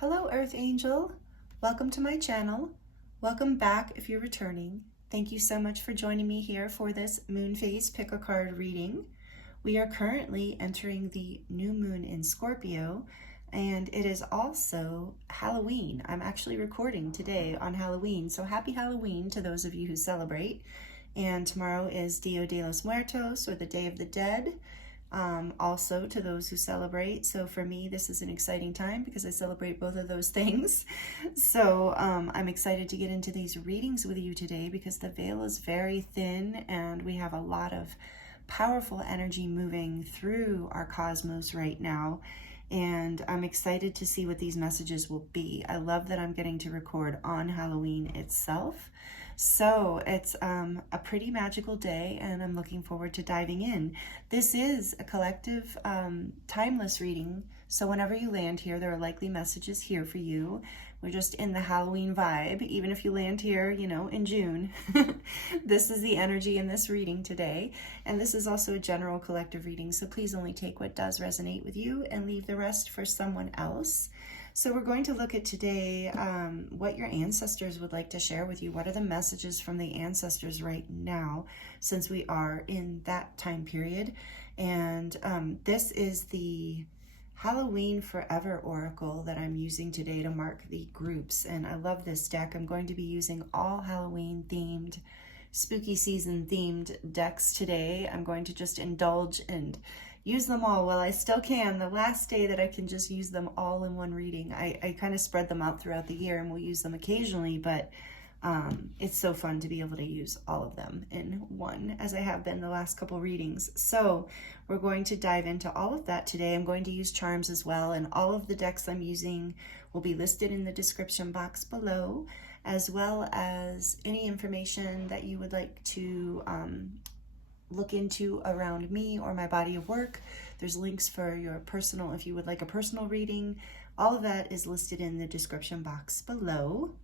Hello, Earth Angel. Welcome to my channel. Welcome back if you're returning. Thank you so much for joining me here for this moon phase pick a card reading. We are currently entering the new moon in Scorpio, and it is also Halloween. I'm actually recording today on Halloween, so happy Halloween to those of you who celebrate. And tomorrow is Dia de los Muertos, or the Day of the Dead. Also to those who celebrate. So for me, this is an exciting time because I celebrate both of those things. So I'm excited to get into these readings with you today because the veil is very thin and we have a lot of powerful energy moving through our cosmos right now. And I'm excited to see what these messages will be. I love that I'm getting to record on Halloween itself. So it's a pretty magical day, and I'm looking forward to diving in. This is a collective timeless reading, so whenever you land here, there are likely messages here for you. We're just in the Halloween vibe, even if you land here, you know, in June. This is the energy in this reading today, and this is also a general collective reading, so please only take what does resonate with you and leave the rest for someone else. So we're going to look at today what your ancestors would like to share with you. What are the messages from the ancestors right now, since we are in that time period? And this is the Halloween Forever Oracle that I'm using today to mark the groups. And I love this deck. I'm going to be using all Halloween themed, spooky season themed decks today. I'm going to just indulge and use them all while I still can. The last day that I can just use them all in one reading. I kind of spread them out throughout the year and we'll use them occasionally, but it's so fun to be able to use all of them in one, as I have been the last couple readings. So we're going to dive into all of that today. I'm going to use charms as well, and all of the decks I'm using will be listed in the description box below, as well as any information that you would like to look into around me or my body of work. There's links for your personal, if you would like a personal reading. All of that is listed in the description box below.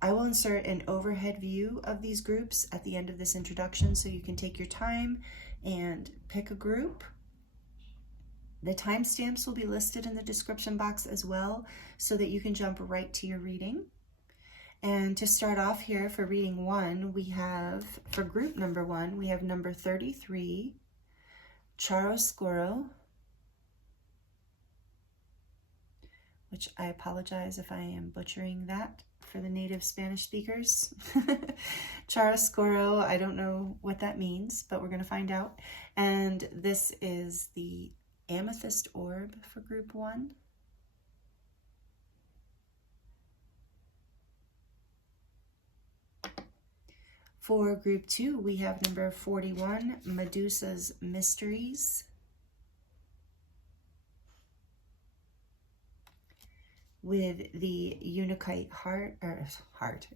I will insert an overhead view of these groups at the end of this introduction, so you can take your time and pick a group. The timestamps will be listed in the description box as well, so that you can jump right to your reading. And to start off here for reading one, we have, for group number one, we have number 33, Chiaroscuro, which I apologize if I am butchering that for the native Spanish speakers. Chiaroscuro, I don't know what that means, but we're going to find out. And this is the Amethyst orb for group one. For group two, we have number 41, Medusa's Mysteries. With the Unakite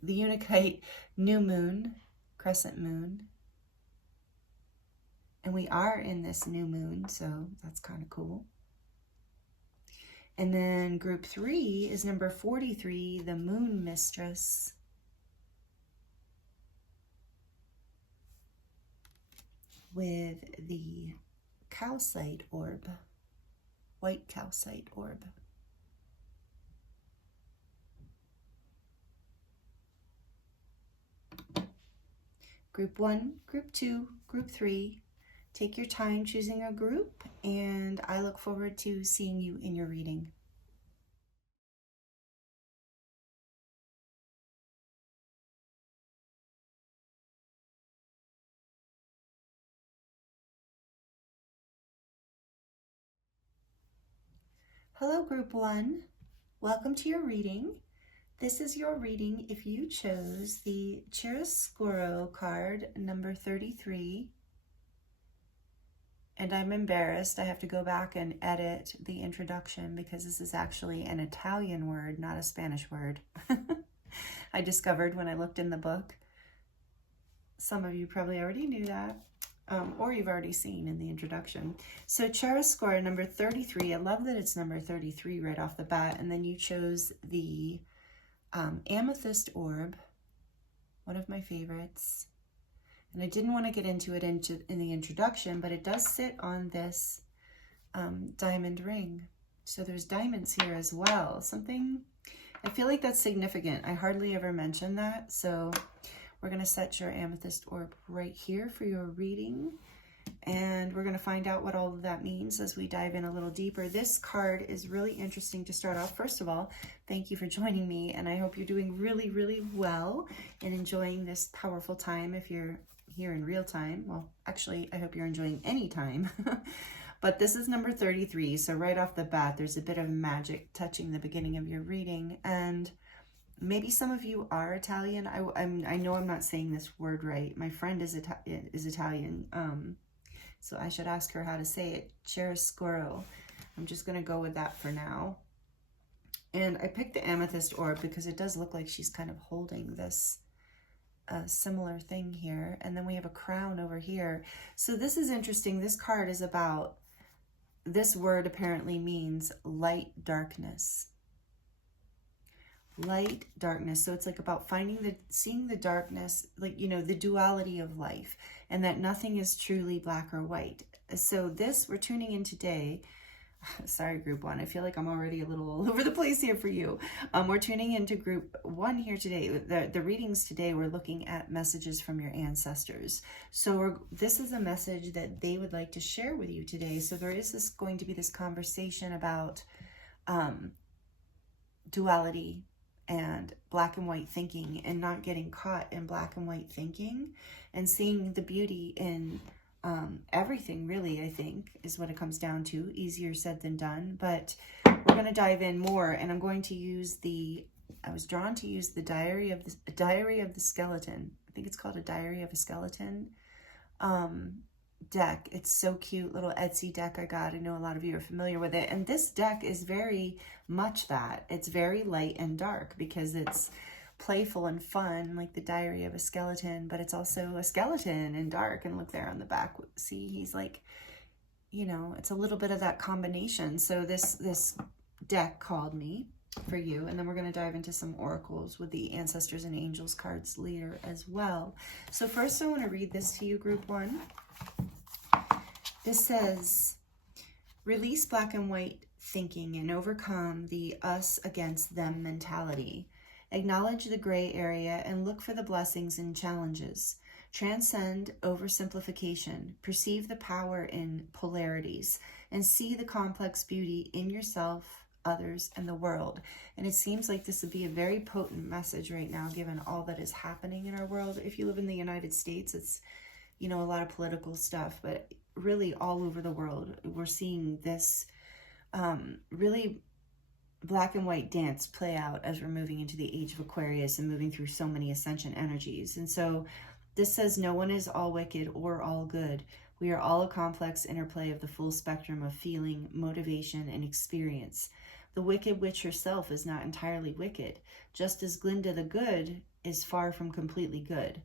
the Unakite new moon, Crescent moon. And we are in this new moon, so that's kind of cool. And then group three is number 43, the Moon Mistress. With the Calcite orb, white Calcite orb. Group one, group two, group three. Take your time choosing a group, and I look forward to seeing you in your reading. Hello, group one. Welcome to your reading. This is your reading if you chose the Chiaroscuro card, number 33. And I'm embarrassed. I have to go back and edit the introduction because this is actually an Italian word, not a Spanish word. I discovered when I looked in the book. Some of you probably already knew that. Or you've already seen in the introduction. So Chiaroscuro, number 33. I love that it's number 33 right off the bat. And then you chose the Amethyst orb, one of my favorites. And I didn't want to get into it in the introduction, but it does sit on this diamond ring. So there's diamonds here as well. Something, I feel like that's significant. I hardly ever mention that. So we're going to set your amethyst orb right here for your reading. And we're going to find out what all of that means as we dive in a little deeper. This card is really interesting to start off. First of all, thank you for joining me. And I hope you're doing really, really well and enjoying this powerful time if you're here in real time. Well, actually, I hope you're enjoying any time. But this is number 33. So right off the bat, there's a bit of magic touching the beginning of your reading. And maybe some of you are Italian. I know I'm not saying this word right. My friend is Italian. So I should ask her how to say it. Chiaroscuro. I'm just going to go with that for now. And I picked the amethyst orb because it does look like she's kind of holding this similar thing here. And then we have a crown over here. So this is interesting. This card is about, this word apparently means light, darkness. Light, darkness. So it's like about seeing the darkness, like, you know, the duality of life, and that nothing is truly black or white. So this, we're tuning in today. Sorry, group one. I feel like I'm already a little all over the place here for you. We're tuning into group one here today. The readings today, we're looking at messages from your ancestors. So this is a message that they would like to share with you today. So there is going to be this conversation about duality and black and white thinking, and not getting caught in black and white thinking, and seeing the beauty in everything, really, I think, is what it comes down to. Easier said than done, but we're going to dive in more, and I'm going to use I was drawn to use the Diary of the Skeleton. I think it's called a Diary of a Skeleton deck. It's so cute, little Etsy deck I got. I know a lot of you are familiar with it, and this deck is very much that. It's very light and dark because it's playful and fun, like the Diary of a Skeleton, but it's also a skeleton and dark. And look there on the back, see, he's like, you know, it's a little bit of that combination. So this deck called me for you, and then we're going to dive into some oracles with the ancestors and angels cards later as well. So first I want to read this to you, group one. This says, release black and white thinking and overcome the us against them mentality. Acknowledge the gray area and look for the blessings and challenges. Transcend oversimplification. Perceive the power in polarities and see the complex beauty in yourself, others, and the world. And it seems like this would be a very potent message right now, given all that is happening in our world. If you live in the United States, it's, you know, a lot of political stuff, but really all over the world, we're seeing this really black and white dance play out as we're moving into the age of Aquarius and moving through so many ascension energies. And so this says, no one is all wicked or all good. We are all a complex interplay of the full spectrum of feeling, motivation, and experience. The Wicked Witch herself is not entirely wicked, just as Glinda the Good is far from completely good.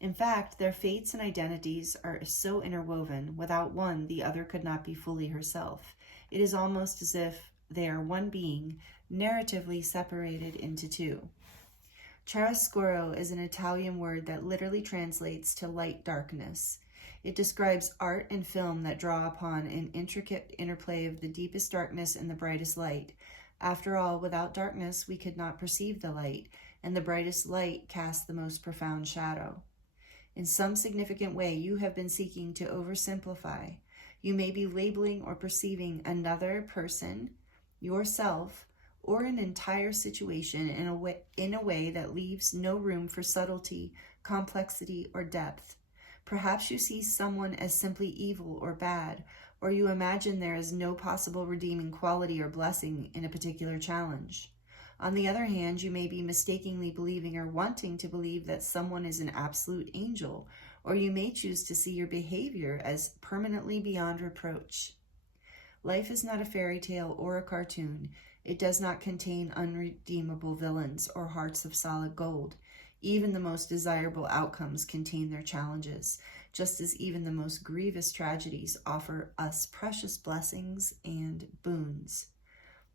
In fact, their fates and identities are so interwoven, without one, the other could not be fully herself. It is almost as if they are one being, narratively separated into two. Chiaroscuro is an Italian word that literally translates to light darkness. It describes art and film that draw upon an intricate interplay of the deepest darkness and the brightest light. After all, without darkness, we could not perceive the light, and the brightest light casts the most profound shadow. In some significant way, you have been seeking to oversimplify. You may be labeling or perceiving another person, yourself, or an entire situation in a way that leaves no room for subtlety, complexity, or depth. Perhaps you see someone as simply evil or bad, or you imagine there is no possible redeeming quality or blessing in a particular challenge. On the other hand, you may be mistakenly believing or wanting to believe that someone is an absolute angel, or you may choose to see your behavior as permanently beyond reproach. Life is not a fairy tale or a cartoon. It does not contain unredeemable villains or hearts of solid gold. Even the most desirable outcomes contain their challenges, just as even the most grievous tragedies offer us precious blessings and boons.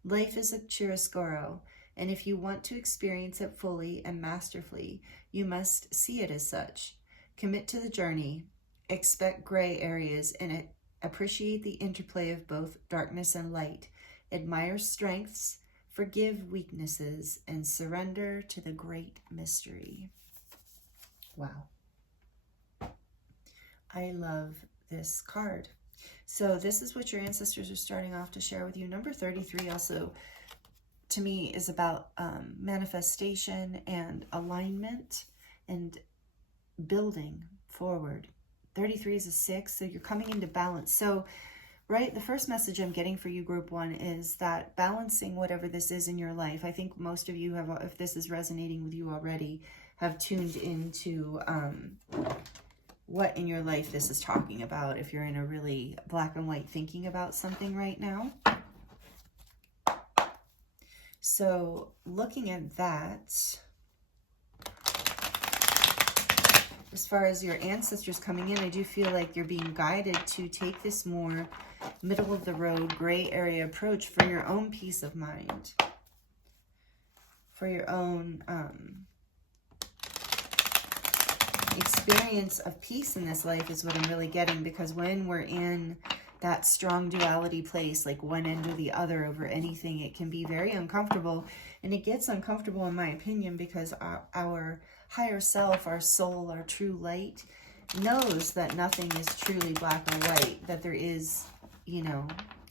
Life is a chiaroscuro, and if you want to experience it fully and masterfully, you must see it as such. Commit to the journey, expect gray areas, and appreciate the interplay of both darkness and light. Admire strengths, forgive weaknesses, and surrender to the great mystery. Wow. I love this card. So this is what your ancestors are starting off to share with you. Number 33 also, to me, is about manifestation and alignment and building forward. 33 is a 6, so you're coming into balance. So, right, the first message I'm getting for you, group 1, is that balancing whatever this is in your life. I think most of you have, if this is resonating with you already, have tuned into what in your life this is talking about, if you're in a really black and white thinking about something right now. So looking at that, as far as your ancestors coming in, I do feel like you're being guided to take this more middle of the road, gray area approach for your own peace of mind, for your own experience of peace in this life is what I'm really getting. Because when we're in that strong duality place, like one end or the other over anything, it can be very uncomfortable. And it gets uncomfortable, in my opinion, because our higher self, our soul, our true light knows that nothing is truly black and white, that there is, you know,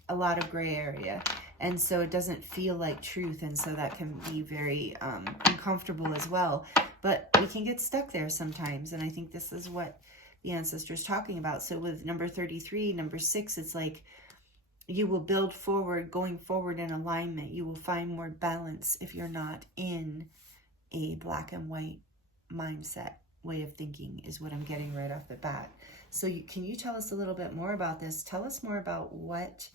a lot of gray area. And so it doesn't feel like truth. And so that can be very uncomfortable as well. But we can get stuck there sometimes. And I think this is what the ancestors talking about. So with number 33, number 6, it's like you will build forward, going forward in alignment. You will find more balance if you're not in a black and white mindset way of thinking, is what I'm getting right off the bat. So can you tell us a little bit more about this? Tell us more about what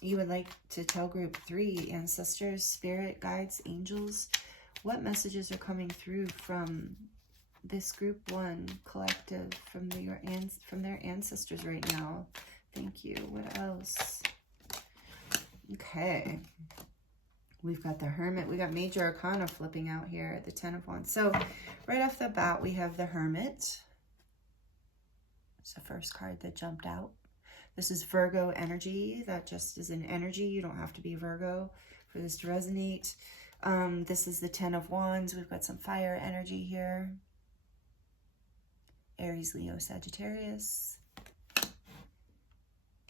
you would like to tell group 3, ancestors, spirit, guides, angels. What messages are coming through from this group 1 collective, from their ancestors right now? Thank you. What else? Okay. We've got the Hermit. We got Major Arcana flipping out here at the 10 of Wands. So right off the bat, we have the Hermit. It's the first card that jumped out. This is Virgo energy. That just is an energy. You don't have to be Virgo for this to resonate. This is the 10 of Wands. We've got some fire energy here. Aries, Leo, Sagittarius.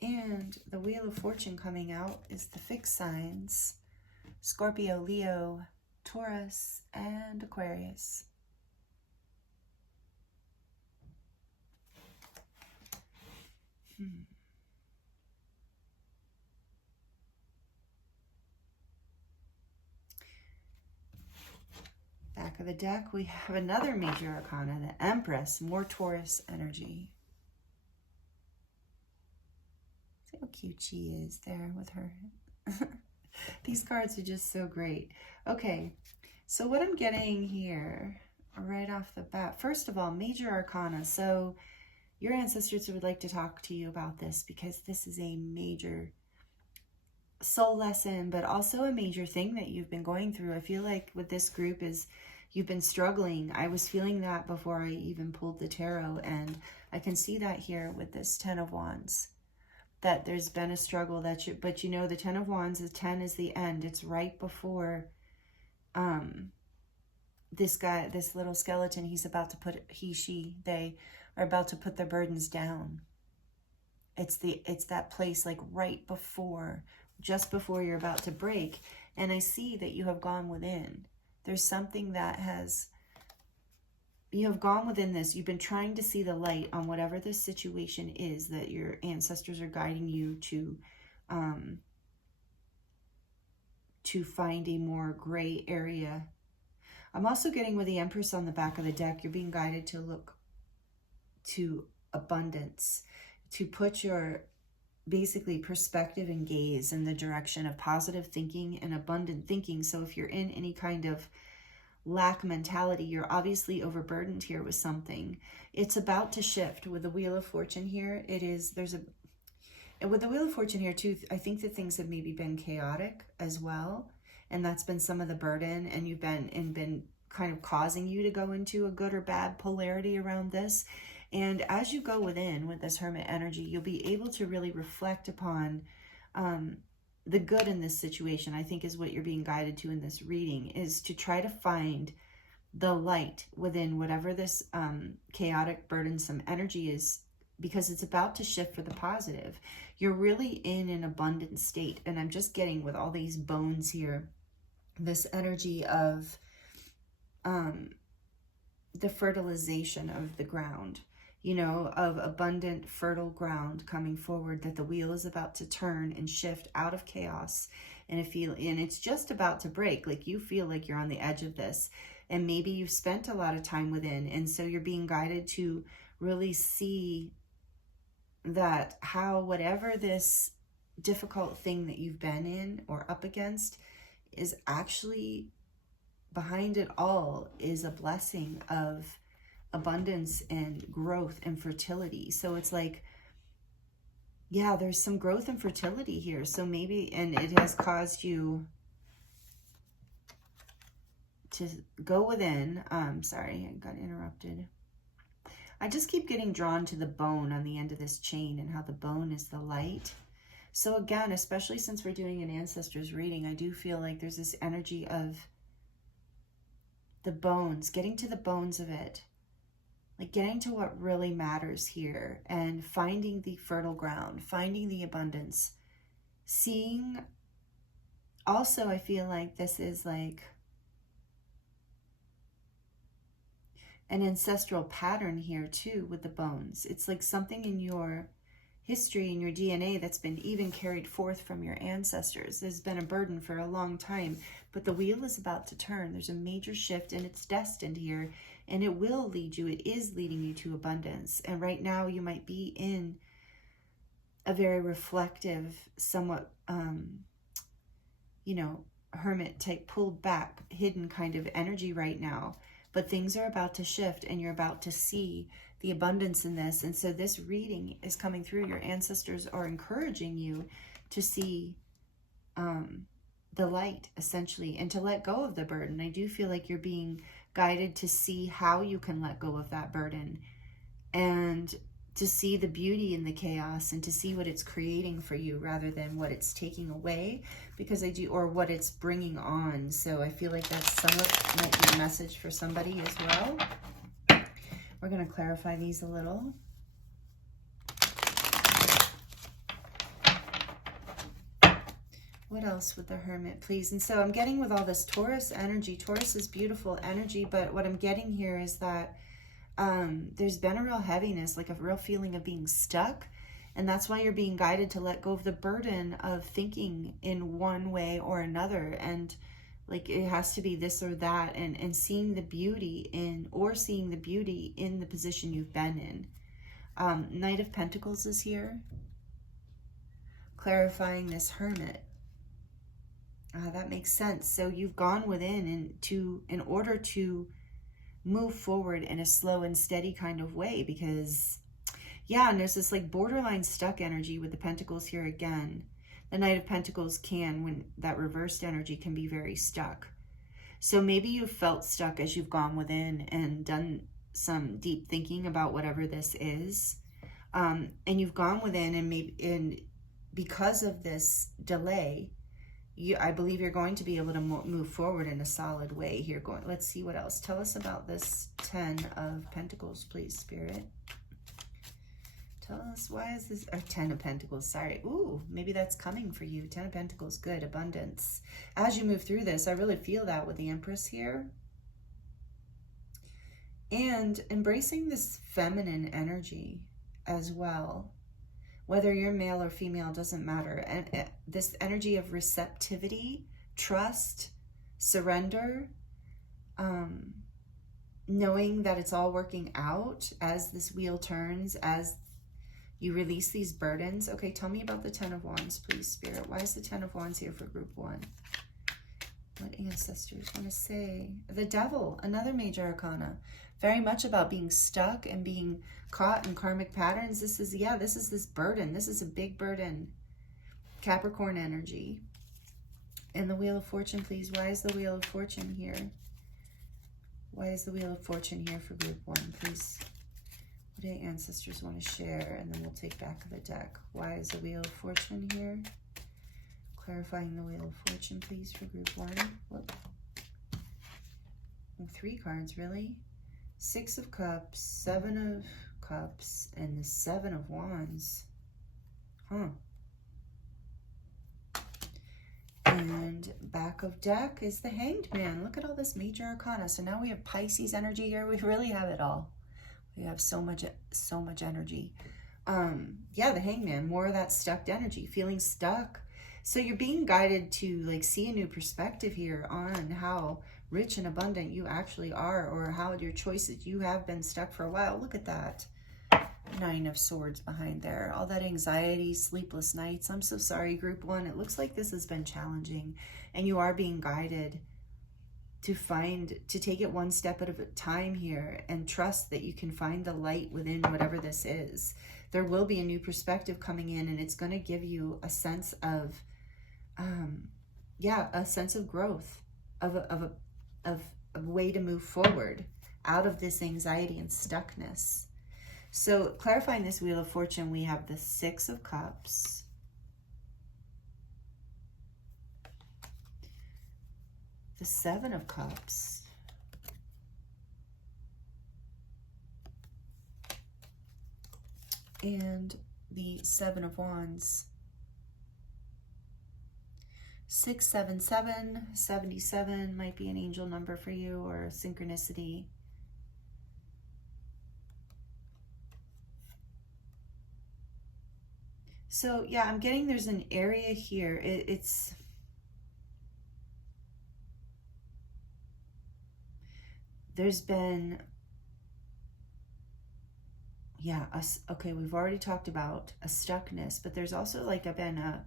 And the Wheel of Fortune coming out is the fixed signs. Scorpio, Leo, Taurus, and Aquarius. Back of the deck, we have another major arcana, the Empress, more Taurus energy. See how cute she is there with her. These cards are just so great. Okay, so what I'm getting here right off the bat, first of all, major arcana. So your ancestors would like to talk to you about this, because this is a major soul lesson, but also a major thing that you've been going through. I feel like with this group is you've been struggling. I was feeling that before I even pulled the tarot, and I can see that here with this 10 of Wands, that there's been a struggle that you, but you know, the 10 of Wands, the 10 is the end. It's right before this guy, this little skeleton, he's about to put, they are about to put their burdens down. It's that place like right before, just before you're about to break. And I see that you have gone within. There's something that you have gone within this. You've been trying to see the light on whatever this situation is that your ancestors are guiding you to find a more gray area. I'm also getting with the Empress on the back of the deck, you're being guided to look to abundance, to put your basically perspective and gaze in the direction of positive thinking and abundant thinking. So if you're in any kind of lack mentality, you're obviously overburdened here with something. It's about to shift with the Wheel of Fortune here. And with the Wheel of Fortune here too, I think that things have maybe been chaotic as well. And that's been some of the burden, and you've been kind of causing you to go into a good or bad polarity around this. And as you go within with this Hermit energy, you'll be able to really reflect upon the good in this situation, I think, is what you're being guided to in this reading, is to try to find the light within whatever this chaotic, burdensome energy is, because it's about to shift for the positive. You're really in an abundant state. And I'm just getting, with all these bones here, this energy of the fertilization of the ground, you know, of abundant, fertile ground coming forward, that the wheel is about to turn and shift out of chaos. And it's just about to break. Like, you feel like you're on the edge of this, and maybe you've spent a lot of time within. And so you're being guided to really see that how whatever this difficult thing that you've been in or up against is actually, behind it all, is a blessing of abundance and growth and fertility. So it's like, yeah, there's some growth and fertility here. So maybe, and it has caused you to go within. Sorry, I got interrupted. I just keep getting drawn to the bone on the end of this chain, and how the bone is the light. So again, especially since we're doing an ancestors reading, I do feel like there's this energy of the bones, getting to the bones of it, like getting to what really matters here, and finding the fertile ground, finding the abundance, seeing. Also, I feel like this is like an ancestral pattern here too with the bones. It's like something in your history, in your DNA, that's been even carried forth from your ancestors. There's been a burden for a long time, but the wheel is about to turn. There's a major shift, and it's destined here, and it will lead you. It is leading you to abundance. And right now you might be in a very reflective, somewhat, you know, hermit type, pulled back, hidden kind of energy right now. But things are about to shift, and you're about to see the abundance in this. And so this reading is coming through. Your ancestors are encouraging you to see the light, essentially, and to let go of the burden. I do feel like you're being guided to see how you can let go of that burden, and to see the beauty in the chaos, and to see what it's creating for you rather than what it's taking away, because or what it's bringing on. So I feel like that's somewhat might be a message for somebody as well. We're going to clarify these a little. What else with the Hermit, please? And so I'm getting, with all this Taurus energy, Taurus is beautiful energy, but what I'm getting here is that there's been a real heaviness, like a real feeling of being stuck. And that's why you're being guided to let go of the burden of thinking in one way or another. And like, it has to be this or that, and seeing the beauty in, or seeing the beauty in the position you've been in. Knight of Pentacles is here, clarifying this Hermit. That makes sense. So you've gone within in order to move forward in a slow and steady kind of way, because yeah, and there's this like borderline stuck energy with the Pentacles here again. The Knight of Pentacles when that reversed energy can be very stuck. So maybe you've felt stuck as you've gone within and done some deep thinking about whatever this is. And you've gone within, and because of this delay, I believe you're going to be able to move forward in a solid way here. Let's see what else. Tell us about this 10 of Pentacles, please, Spirit. Tell us, why is this, or 10 of Pentacles, sorry. Ooh, maybe that's coming for you. 10 of Pentacles, good, abundance. As you move through this, I really feel that with the Empress here. And embracing this feminine energy as well. Whether you're male or female, doesn't matter. And this energy of receptivity, trust, surrender, knowing that it's all working out as this wheel turns, as you release these burdens. Okay, tell me about the 10 of Wands, please, Spirit. Why is the 10 of Wands here for group 1? What ancestors want to say? The Devil, another major arcana. Very much about being stuck and being caught in karmic patterns. This is this burden. This is a big burden. Capricorn energy. And the Wheel of Fortune, please. Why is the Wheel of Fortune here? Why is the Wheel of Fortune here for group 1, please? What do ancestors want to share? And then we'll take back the deck. Why is the Wheel of Fortune here? Clarifying the Wheel of Fortune, please, for group 1. Whoop. 3 cards, really? 6 of Cups, 7 of Cups, and the 7 of Wands. Huh. And back of deck is the Hanged Man. Look at all this major arcana. So now we have Pisces energy here. We really have it all. We have so much energy. Yeah, the Hanged Man, more of that stuck energy, feeling stuck. So you're being guided to like see a new perspective here on how rich and abundant you actually are, or how your choices, you have been stuck for a while. Look at that. 9 of Swords behind there. All that anxiety, sleepless nights. I'm so sorry, group 1. It looks like this has been challenging, and you are being guided to take it one step at a time here, and trust that you can find the light within whatever this is. There will be a new perspective coming in, and it's going to give you a sense of, a sense of growth, of a way to move forward out of this anxiety and stuckness. So clarifying this Wheel of Fortune, we have the 6 of Cups, the 7 of Cups, and the 7 of Wands. 677, 77 might be an angel number for you, or a synchronicity. So yeah, I'm getting there's an area here. There's been, yeah, okay, we've already talked about a stuckness, but there's also like been a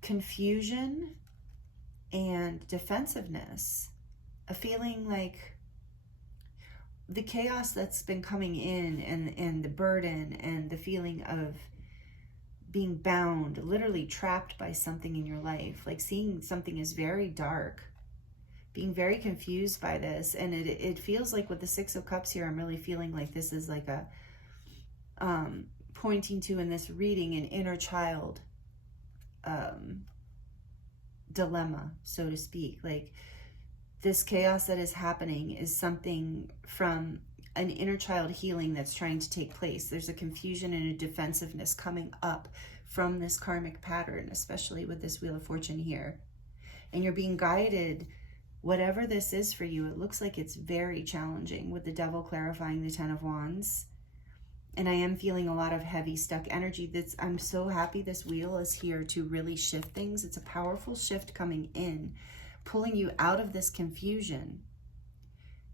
confusion and defensiveness, a feeling like the chaos that's been coming in, and the burden and the feeling of being bound, literally trapped by something in your life, like seeing something is very dark, being very confused by this. And it feels like with the 6 of Cups here, I'm really feeling like this is like a pointing to, in this reading, an inner child dilemma, so to speak. Like this chaos that is happening is something from an inner child healing that's trying to take place. There's a confusion and a defensiveness coming up from this karmic pattern, especially with this Wheel of Fortune here. And you're being guided, whatever this is for you. It looks like it's very challenging, with the Devil clarifying the 10 of Wands. And I am feeling a lot of heavy, stuck energy. I'm so happy this wheel is here to really shift things. It's a powerful shift coming in, pulling you out of this confusion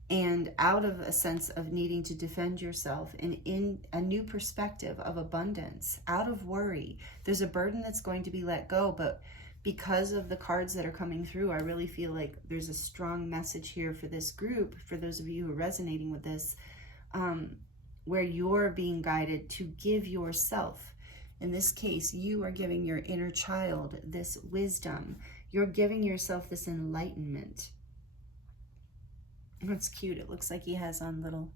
and out of a sense of needing to defend yourself, and in a new perspective of abundance, out of worry. There's a burden that's going to be let go, but because of the cards that are coming through, I really feel like there's a strong message here for this group, for those of you who are resonating with this, where you're being guided to give yourself, in this case, you are giving your inner child this wisdom. You're giving yourself this enlightenment. That's cute. It looks like he has on little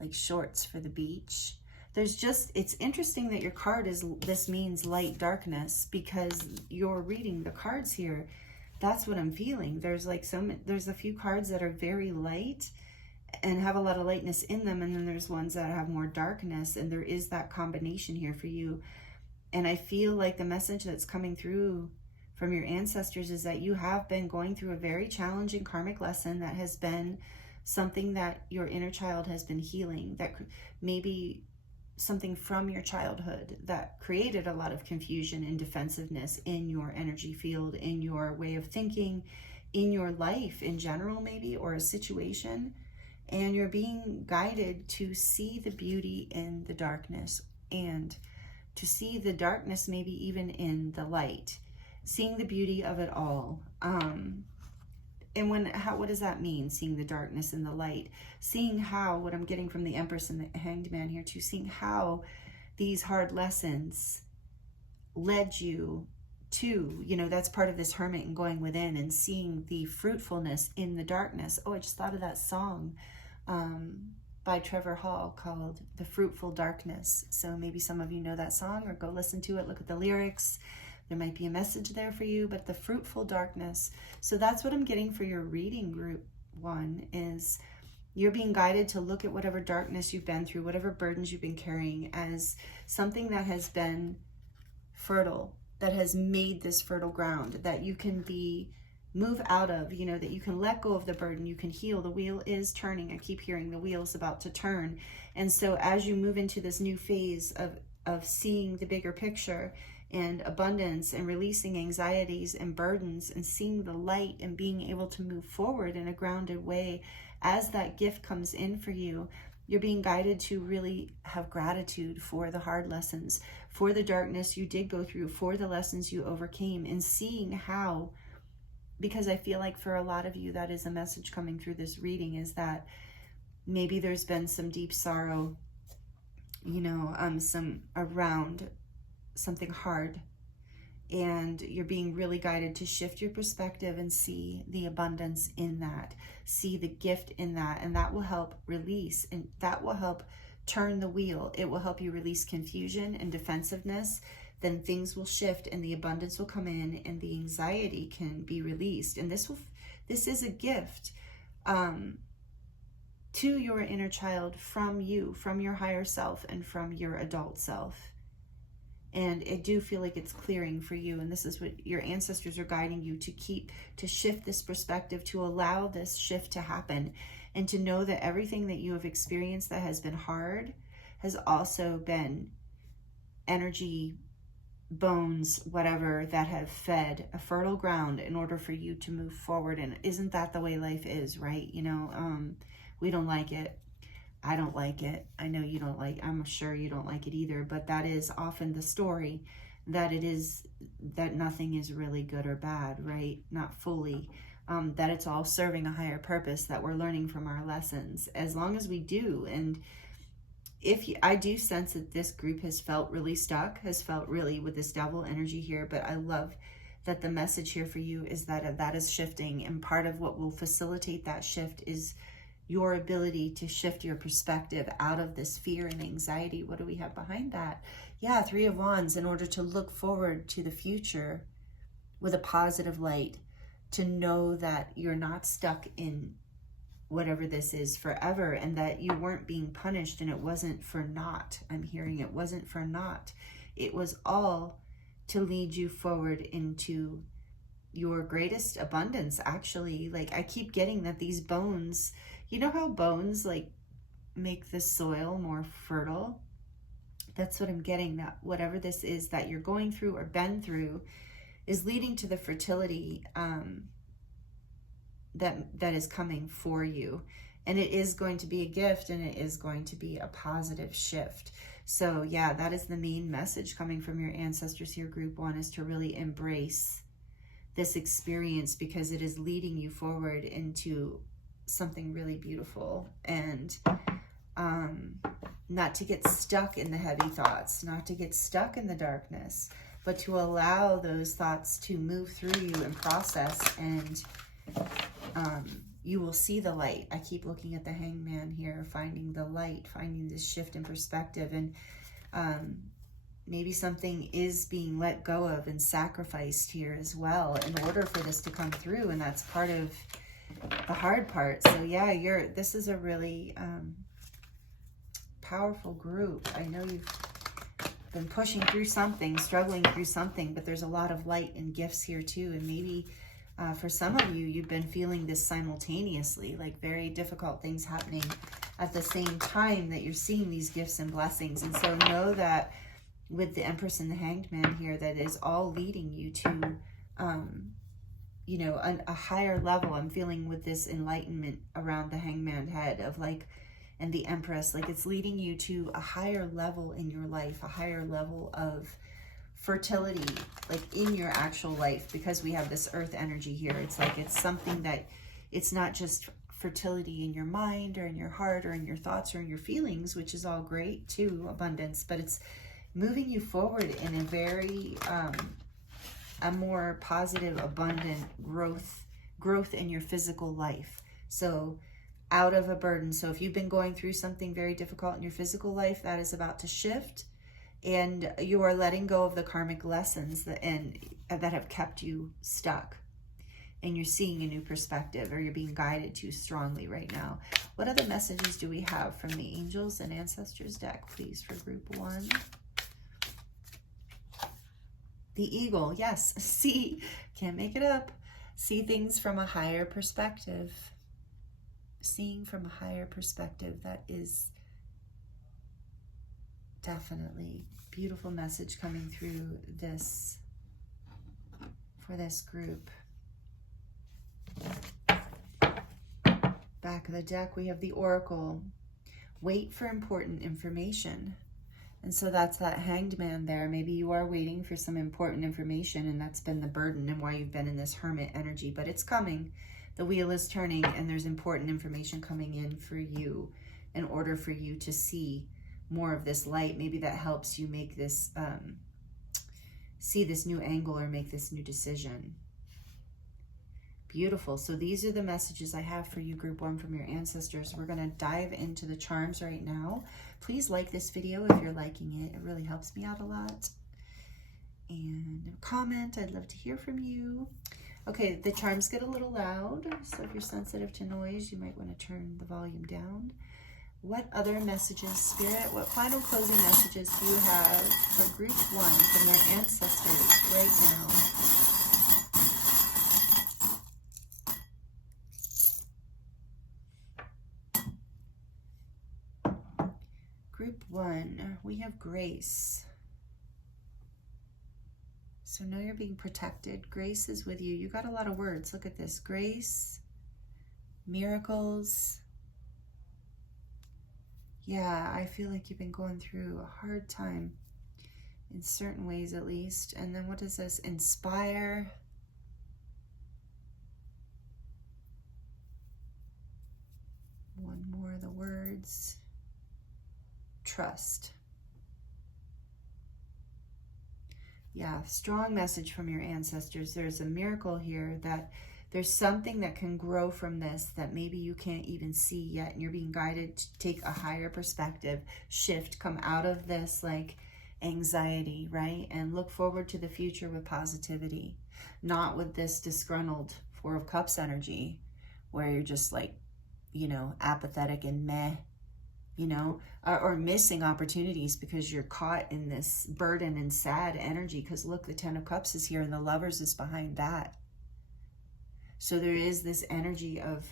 like shorts for the beach. There's just, it's interesting that your card is, this means light darkness, because you're reading the cards here. That's what I'm feeling. There's like there's a few cards that are very light and have a lot of lightness in them, and then there's ones that have more darkness, and there is that combination here for you. And I feel like the message that's coming through from your ancestors is that you have been going through a very challenging karmic lesson that has been something that your inner child has been healing, that maybe something from your childhood that created a lot of confusion and defensiveness in your energy field, in your way of thinking, in your life in general maybe, or a situation. And you're being guided to see the beauty in the darkness, and to see the darkness maybe even in the light, seeing the beauty of it all. And what does that mean, seeing the darkness in the light? Seeing how, what I'm getting from the Empress and the Hanged Man here too, seeing how these hard lessons led you to, that's part of this hermit and going within and seeing the fruitfulness in the darkness. Oh, I just thought of that song by Trevor Hall called The Fruitful Darkness. So maybe some of you know that song, or go listen to it, look at the lyrics. There might be a message there for you, but the fruitful darkness. So that's what I'm getting for your reading group 1 is you're being guided to look at whatever darkness you've been through, whatever burdens you've been carrying as something that has been fertile, that has made this fertile ground, that you can move out of, you know, that you can let go of the burden, you can heal. The wheel is turning. I keep hearing the wheel's about to turn. And so as you move into this new phase of seeing the bigger picture and abundance and releasing anxieties and burdens and seeing the light and being able to move forward in a grounded way, as that gift comes in for you, you're being guided to really have gratitude for the hard lessons, for the darkness you did go through, for the lessons you overcame, and seeing how, because I feel like for a lot of you, that is a message coming through this reading, is that maybe there's been some deep sorrow, you know, some around something hard, and you're being really guided to shift your perspective and see the abundance in that, see the gift in that, and that will help release, and that will help turn the wheel. It will help you release confusion and defensiveness. Then things will shift and the abundance will come in and the anxiety can be released. And this is a gift to your inner child from you, from your higher self and from your adult self. And I do feel like it's clearing for you. And this is what your ancestors are guiding you to shift this perspective, to allow this shift to happen, and to know that everything that you have experienced that has been hard has also been energy, bones, whatever, that have fed a fertile ground in order for you to move forward. And isn't that the way life is, right? You know, we don't like it. I don't like it. I know you don't like, I'm sure you don't like it either, but that is often the story, that it is, that nothing is really good or bad, right? Not fully. That it's all serving a higher purpose, that we're learning from our lessons, as long as we do. And I do sense that this group has felt really stuck, has felt really with this devil energy here, but I love that the message here for you is that that is shifting, and part of what will facilitate that shift is your ability to shift your perspective out of this fear and anxiety. What do we have behind that? Yeah, 3 of Wands, in order to look forward to the future with a positive light, to know that you're not stuck in whatever this is forever, and that you weren't being punished, and it wasn't for naught. I'm hearing it wasn't for naught. It was all to lead you forward into your greatest abundance, actually. Like, I keep getting that these bones, you know how bones like make the soil more fertile? That's what I'm getting, that whatever this is that you're going through or been through is leading to the fertility that is coming for you. And it is going to be a gift, and it is going to be a positive shift. So yeah, that is the main message coming from your ancestors here, group 1, is to really embrace this experience, because it is leading you forward into something really beautiful. And not to get stuck in the heavy thoughts, not to get stuck in the darkness, but to allow those thoughts to move through you and process, and you will see the light. I keep looking at the Hangman here, finding the light, finding this shift in perspective. And maybe something is being let go of and sacrificed here as well in order for this to come through, and that's part of the hard part. So yeah, this is a really powerful group. I know you've been pushing through something, struggling through something, but there's a lot of light and gifts here too. And maybe for some of you, you've been feeling this simultaneously, like very difficult things happening at the same time that you're seeing these gifts and blessings. And so know that with the Empress and the Hanged Man here, that is all leading you to, you know, a higher level. I'm feeling with this enlightenment around the Hangman head of like, and the Empress, like it's leading you to a higher level in your life, a higher level of fertility, like in your actual life, because we have this earth energy here. It's like, it's something that, it's not just fertility in your mind or in your heart or in your thoughts or in your feelings, which is all great too, abundance, but it's moving you forward in a very, a more positive, abundant growth in your physical life. So out of a burden. So if you've been going through something very difficult in your physical life, that is about to shift. And you are letting go of the karmic lessons that have kept you stuck. And you're seeing a new perspective, or you're being guided too strongly right now. What other messages do we have from the Angels and Ancestors deck, please, for group 1? The Eagle, yes. See, can't make it up. See things from a higher perspective. Seeing from a higher perspective, that is definitely a beautiful message coming through this, for this group. Back of the deck, we have the Oracle. Wait for important information. And so that's that Hanged Man there. Maybe you are waiting for some important information, and that's been the burden and why you've been in this Hermit energy. But it's coming. The wheel is turning, and there's important information coming in for you in order for you to see more of this light. Maybe that helps you make this, see this new angle or make this new decision. Beautiful. So these are the messages I have for you, group 1, from your ancestors. We're going to dive into the charms right now. Please like this video if you're liking it. It really helps me out a lot. And comment. I'd love to hear from you. Okay, the charms get a little loud, so if you're sensitive to noise, you might want to turn the volume down. What other messages, Spirit? What final closing messages do you have for group 1 from their ancestors right now? Group 1, we have grace. So know you're being protected. Grace is with you. You got a lot of words. Look at this. Grace, miracles. Yeah, I feel like you've been going through a hard time in certain ways, at least. And then what is this? Inspire. One more of the words. Trust. Yeah, strong message from your ancestors. There's a miracle here, that there's something that can grow from this that maybe you can't even see yet, and you're being guided to take a higher perspective, shift, come out of this like anxiety, right? And look forward to the future with positivity, not with this disgruntled 4 of Cups energy where you're just like, you know, apathetic and meh, you know, or missing opportunities because you're caught in this burden and sad energy. Because look, the 10 of Cups is here and the Lovers is behind that. So there is this energy of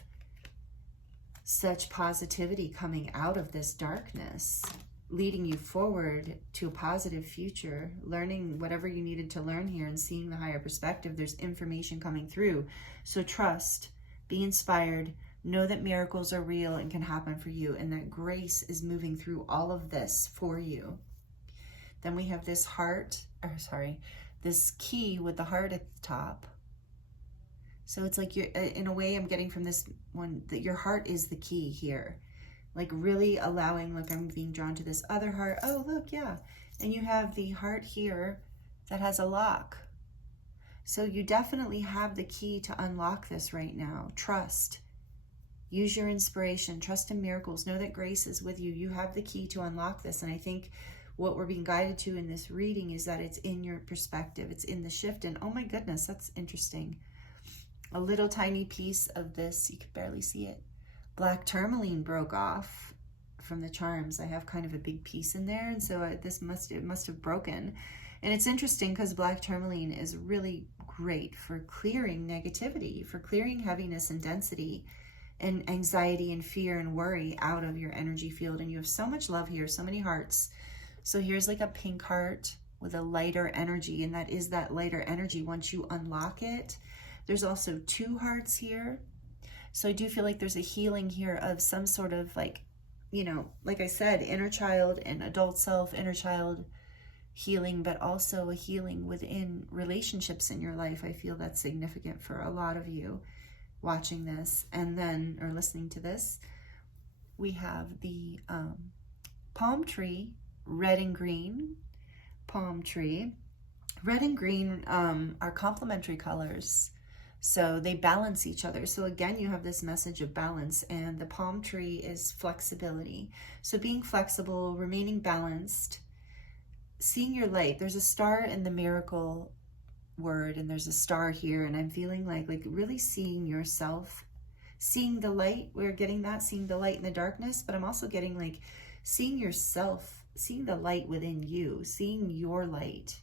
such positivity coming out of this darkness, leading you forward to a positive future, learning whatever you needed to learn here and seeing the higher perspective. There's information coming through. So trust, be inspired, know that miracles are real and can happen for you, and that grace is moving through all of this for you. Then we have this heart, or sorry, this key with the heart at the top. So it's like you're, in a way I'm getting from this one, that your heart is the key here. Like really allowing, like I'm being drawn to this other heart. Oh, look, yeah. And you have the heart here that has a lock. So you definitely have the key to unlock this right now. Trust. Use your inspiration. Trust in miracles. Know that grace is with you. You have the key to unlock this. And I think what we're being guided to in this reading is that it's in your perspective. It's in the shift. And oh my goodness, that's interesting. A little tiny piece of this, you could barely see it. Black tourmaline broke off from the charms. I have kind of a big piece in there, and so it must have broken. And it's interesting because black tourmaline is really great for clearing negativity, for clearing heaviness and density and anxiety and fear and worry out of your energy field. And you have so much love here, so many hearts. So here's like a pink heart with a lighter energy, and that is that lighter energy once you unlock it. There's also 2 hearts here. So I do feel like there's a healing here of some sort of like, you know, like I said, inner child and adult self, inner child healing, but also a healing within relationships in your life. I feel that's significant for a lot of you watching this and then, or listening to this. We have the palm tree, red and green palm tree. Red and green are complementary colors. So they balance each other. So again, you have this message of balance, and the palm tree is flexibility. So being flexible, remaining balanced, seeing your light. There's a star in the miracle word, and there's a star here, and I'm feeling like really seeing yourself, seeing the light. We're getting that, seeing the light in the darkness, but I'm also getting like seeing yourself, seeing the light within you, seeing your light.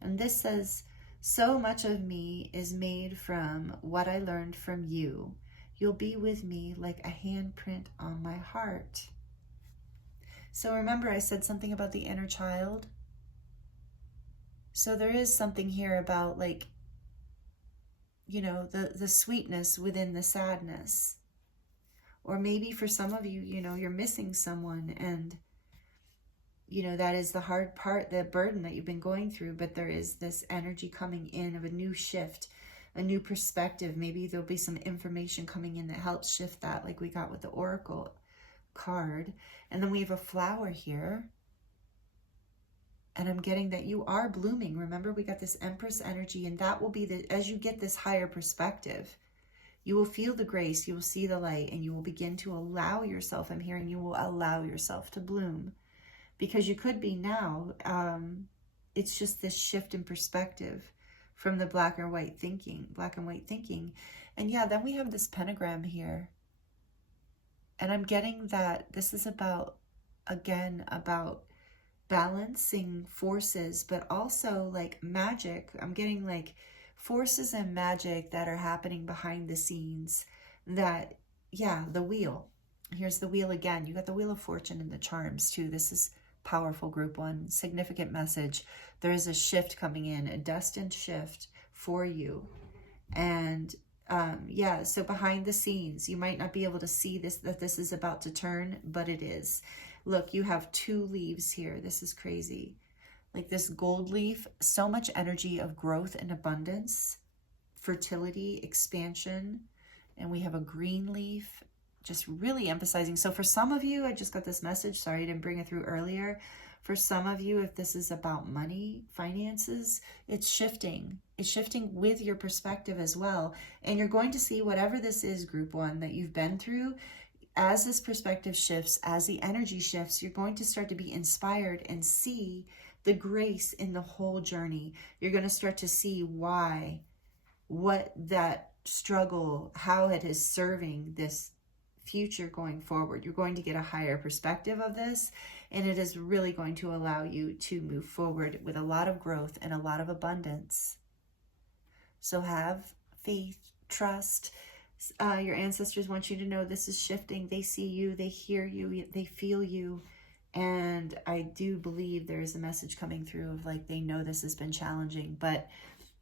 And this says, so much of me is made from what I learned from you. You'll be with me like a handprint on my heart. So remember I said something about the inner child? So there is something here about like, you know, the sweetness within the sadness. Or maybe for some of you, you know, you're missing someone, and, you know, that is the hard part, the burden that you've been going through, but there is this energy coming in of a new shift, a new perspective. Maybe there'll be some information coming in that helps shift that, like we got with the Oracle card. And then we have a flower here. And I'm getting that you are blooming. Remember, we got this Empress energy, and that will be as you get this higher perspective, you will feel the grace, you will see the light, and you will begin to allow yourself, I'm hearing you will allow yourself to bloom. Because you could be now, it's just this shift in perspective from the black and white thinking. And yeah, then we have this pentagram here. And I'm getting that this is about, again, about balancing forces, but also like magic. I'm getting like forces and magic that are happening behind the scenes that, yeah, the wheel. Here's the wheel again. You got the Wheel of Fortune and the charms too. This is powerful, group one, significant message. There is a shift coming in, a destined shift for you. And yeah, so behind the scenes, you might not be able to see this, that this is about to turn, but it is. Look, you have 2 leaves here. This is crazy. Like this gold leaf, so much energy of growth and abundance, fertility, expansion. And we have a green leaf, just really emphasizing. So for some of you, I just got this message. Sorry, I didn't bring it through earlier. For some of you, if this is about money, finances, it's shifting. It's shifting with your perspective as well. And you're going to see whatever this is, group one, that you've been through. As this perspective shifts, as the energy shifts, you're going to start to be inspired and see the grace in the whole journey. You're going to start to see why, what that struggle, how it is serving this future going forward. You're going to get a higher perspective of this, and it is really going to allow you to move forward with a lot of growth and a lot of abundance. So have faith, trust. Your ancestors want you to know this is shifting. They see you, they hear you, they feel you. And I do believe there is a message coming through of like, they know this has been challenging, but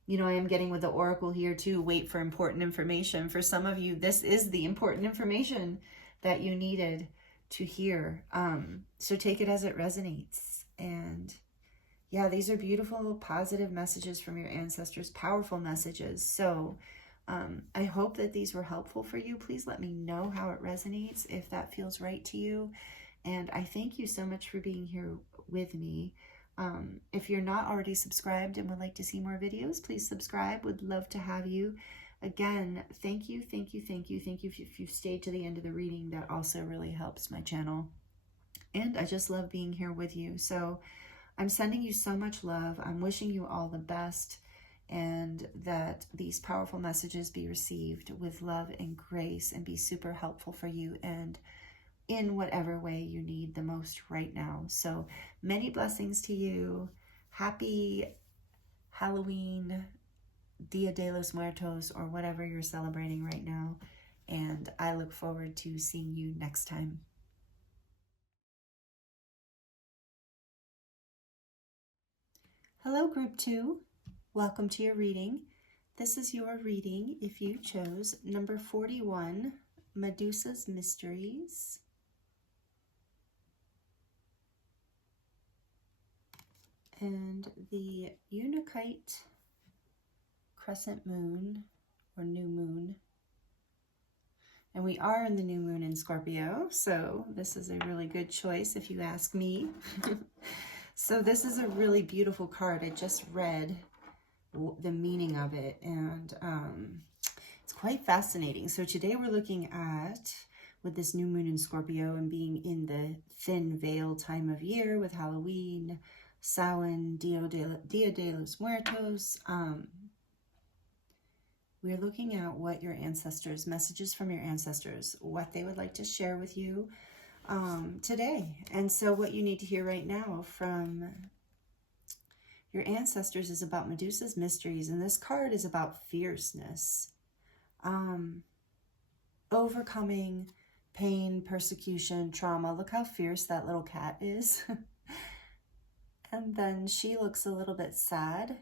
you know, I am getting with the Oracle here too, wait for important information. For some of you, this is the important information that you needed to hear. So take it as it resonates. And yeah, these are beautiful, positive messages from your ancestors, powerful messages. So I hope that these were helpful for you. Please let me know how it resonates, if that feels right to you. And I thank you so much for being here with me. If you're not already subscribed and would like to see more videos, please subscribe. Would love to have you. Again, thank you. If you've stayed to the end of the reading, that also really helps my channel. And I just love being here with you. So I'm sending you so much love. I'm wishing you all the best, and that these powerful messages be received with love and grace and be super helpful for you and in whatever way you need the most right now. So many blessings to you. Happy Halloween, Dia de los Muertos, or whatever you're celebrating right now. And I look forward to seeing you next time. Hello, group 2. Welcome to your reading. This is your reading if you chose number 41, Medusa's Mysteries. And the Unakite crescent moon or new moon. And we are in the new moon in Scorpio, so this is a really good choice if you ask me. So this is a really beautiful card. I just read the meaning of it, and it's quite fascinating. So today we're looking at, with this new moon in Scorpio and being in the thin veil time of year with Halloween, Samhain, Dia de los Muertos. We're looking at what your ancestors, messages from your ancestors, what they would like to share with you today. And so what you need to hear right now from your ancestors is about Medusa's mysteries. And this card is about fierceness, overcoming pain, persecution, trauma. Look how fierce that little cat is. And then she looks a little bit sad.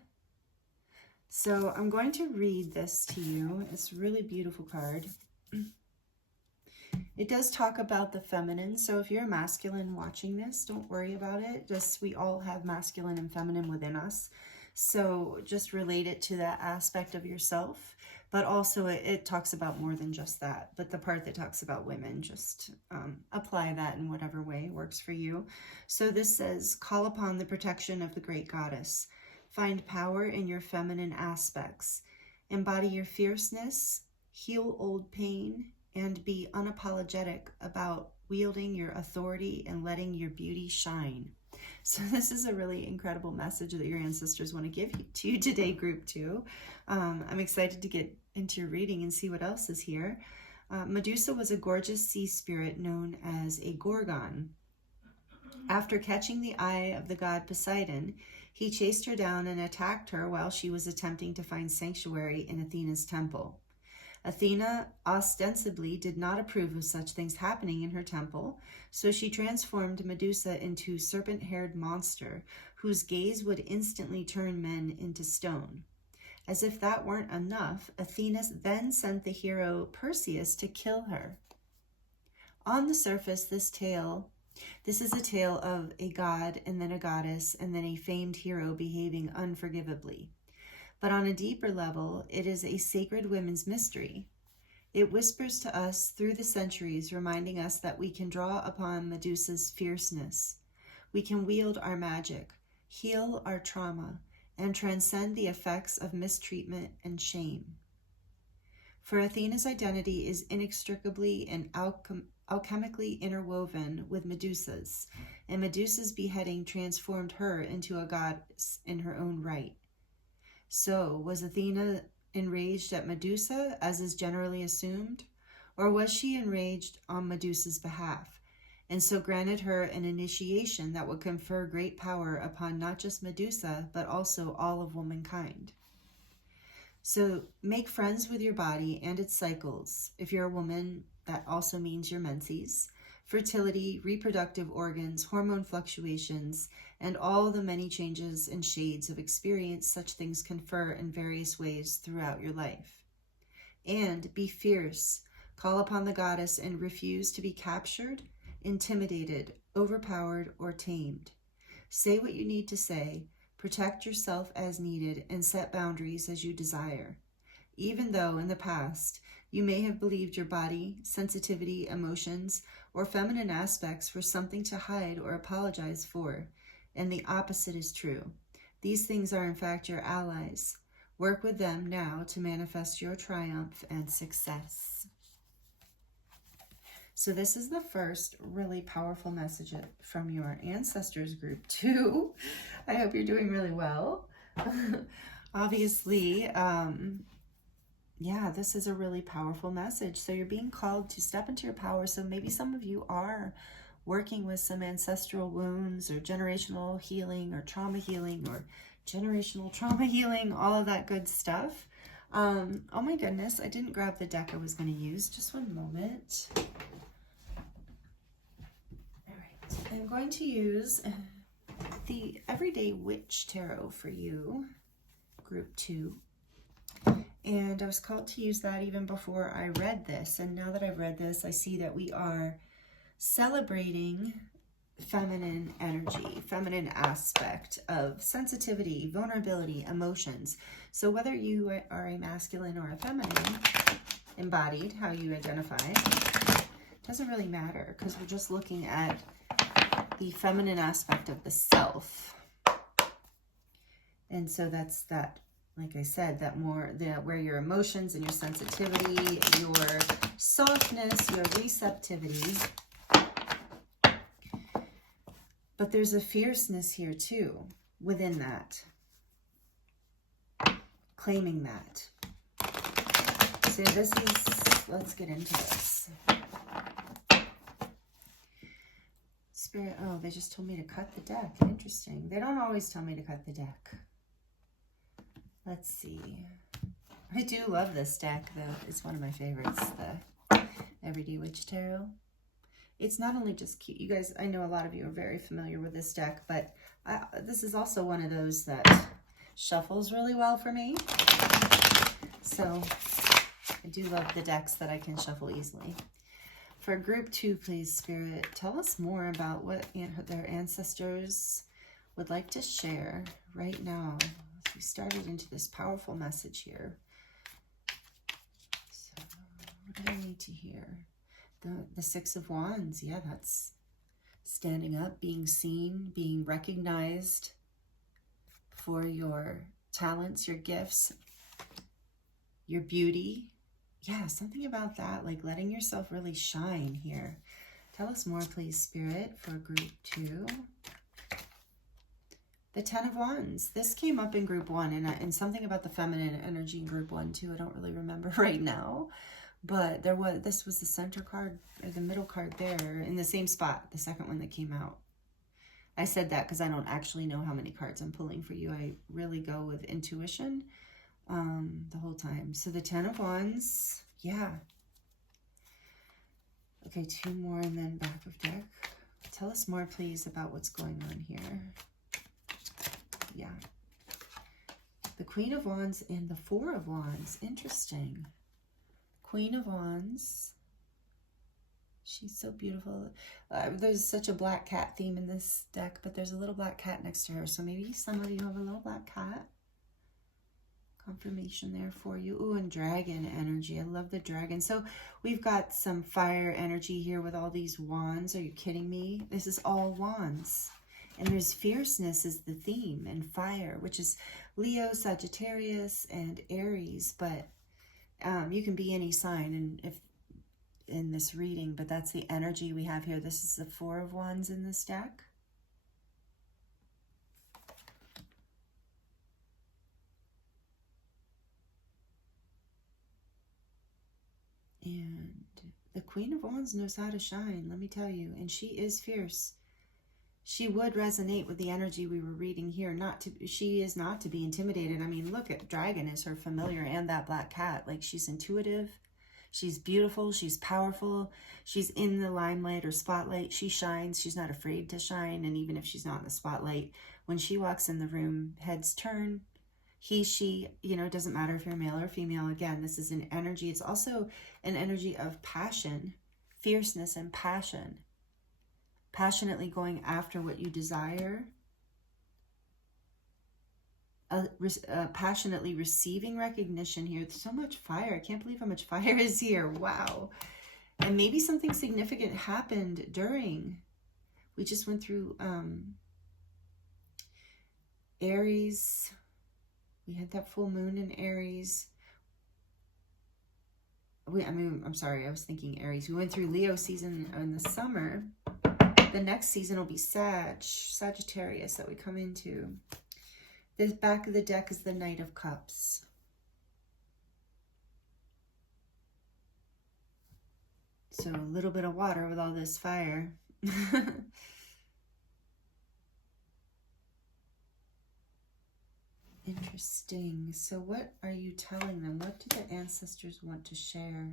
So I'm going to read this to you. It's a really beautiful card. It does talk about the feminine. So if you're a masculine watching this, don't worry about it. Just, we all have masculine and feminine within us. So just relate it to that aspect of yourself. But also it talks about more than just that. But the part that talks about women, just apply that in whatever way works for you. So this says, call upon the protection of the great goddess. Find power in your feminine aspects. Embody your fierceness, heal old pain, and be unapologetic about wielding your authority and letting your beauty shine. So this is a really incredible message that your ancestors want to give to you today, group 2. I'm excited to get into your reading and see what else is here. Medusa was a gorgeous sea spirit known as a Gorgon. After catching the eye of the god Poseidon, he chased her down and attacked her while she was attempting to find sanctuary in Athena's temple. Athena ostensibly did not approve of such things happening in her temple, so she transformed Medusa into a serpent-haired monster whose gaze would instantly turn men into stone. As if that weren't enough, Athena then sent the hero Perseus to kill her. On the surface, this is a tale of a god and then a goddess and then a famed hero behaving unforgivably. But on a deeper level, it is a sacred women's mystery. It whispers to us through the centuries, reminding us that we can draw upon Medusa's fierceness. We can wield our magic, heal our trauma, and transcend the effects of mistreatment and shame. For Athena's identity is inextricably and alchemically interwoven with Medusa's, and Medusa's beheading transformed her into a goddess in her own right. So, was Athena enraged at Medusa, as is generally assumed? Or was she enraged on Medusa's behalf, and so granted her an initiation that would confer great power upon not just Medusa, but also all of womankind? So, make friends with your body and its cycles. If you're a woman, that also means your menses, fertility, reproductive organs, hormone fluctuations, and all the many changes and shades of experience such things confer in various ways throughout your life. And be fierce, call upon the goddess, and refuse to be captured, intimidated, overpowered, or tamed. Say what you need to say, protect yourself as needed, and set boundaries as you desire. Even though in the past you may have believed your body, sensitivity, emotions, or feminine aspects were something to hide or apologize for, and the opposite is true. These things are in fact your allies. Work with them now to manifest your triumph and success. So this is the first really powerful message from your ancestors, group 2. I hope you're doing really well. Obviously, yeah, this is a really powerful message. So you're being called to step into your power. So maybe some of you are working with some ancestral wounds or generational healing or trauma healing or generational trauma healing, all of that good stuff. Oh my goodness, I didn't grab the deck I was going to use. Just one moment. All right, I'm going to use the Everyday Witch Tarot for you, group 2. And I was called to use that even before I read this. And now that I've read this, I see that we are celebrating feminine energy, feminine aspect of sensitivity, vulnerability, emotions. So whether you are a masculine or a feminine embodied, how you identify, doesn't really matter, because we're just looking at the feminine aspect of the self. And so that's that, like I said, that where your emotions and your sensitivity, your softness, your receptivity. But there's a fierceness here too, within that. Claiming that. So this is, let's get into this. Spirit, oh, they just told me to cut the deck. Interesting. They don't always tell me to cut the deck. Let's see. I do love this deck, though. It's one of my favorites, the Everyday Witch Tarot. It's not only just cute. You guys, I know a lot of you are very familiar with this deck, but this is also one of those that shuffles really well for me. So I do love the decks that I can shuffle easily. For group 2, please, Spirit, tell us more about what their ancestors would like to share right now. We started into this powerful message here. So what do I need to hear? The Six of Wands. Yeah, that's standing up, being seen, being recognized for your talents, your gifts, your beauty. Yeah, something about that, like letting yourself really shine here. Tell us more, please, Spirit, for group 2. The Ten of Wands. This came up in group 1, and something about the feminine energy in group 1 too. I don't really remember right now, but this was the center card, or the middle card there, in the same spot, the second one that came out. I said that because I don't actually know how many cards I'm pulling for you. I really go with intuition the whole time. So the Ten of Wands, yeah. Okay, 2 more and then back of deck. Tell us more, please, about what's going on here. Yeah. The Queen of Wands and the Four of Wands. Interesting. Queen of Wands. She's so beautiful. There's such a black cat theme in this deck, but there's a little black cat next to her. So maybe some of you have a little black cat. Confirmation there for you. Ooh, and dragon energy. I love the dragon. So we've got some fire energy here with all these wands. Are you kidding me? This is all wands. And there's fierceness is the theme, and fire, which is Leo, Sagittarius, and Aries. But you can be any sign in this reading, but that's the energy we have here. This is the Four of Wands in this deck. And the Queen of Wands knows how to shine, let me tell you. And she is fierce. She would resonate with the energy we were reading here. She is not to be intimidated. I mean, look at Dragon is her familiar, and that black cat. Like, she's intuitive. She's beautiful. She's powerful. She's in the limelight or spotlight. She shines. She's not afraid to shine. And even if she's not in the spotlight, when she walks in the room, heads turn. He, she, you know, it doesn't matter if you're male or female. Again, this is an energy. It's also an energy of passion, fierceness and passion. Passionately going after what you desire. Passionately receiving recognition here. There's so much fire. I can't believe how much fire is here. Wow. And maybe something significant happened during. We just went through Aries. We had that full moon in Aries. I'm sorry, I was thinking Aries. We went through Leo season in the summer. The next season will be Sagittarius that we come into. The back of the deck is the Knight of Cups. So a little bit of water with all this fire. Interesting. So what are you telling them? What do the ancestors want to share?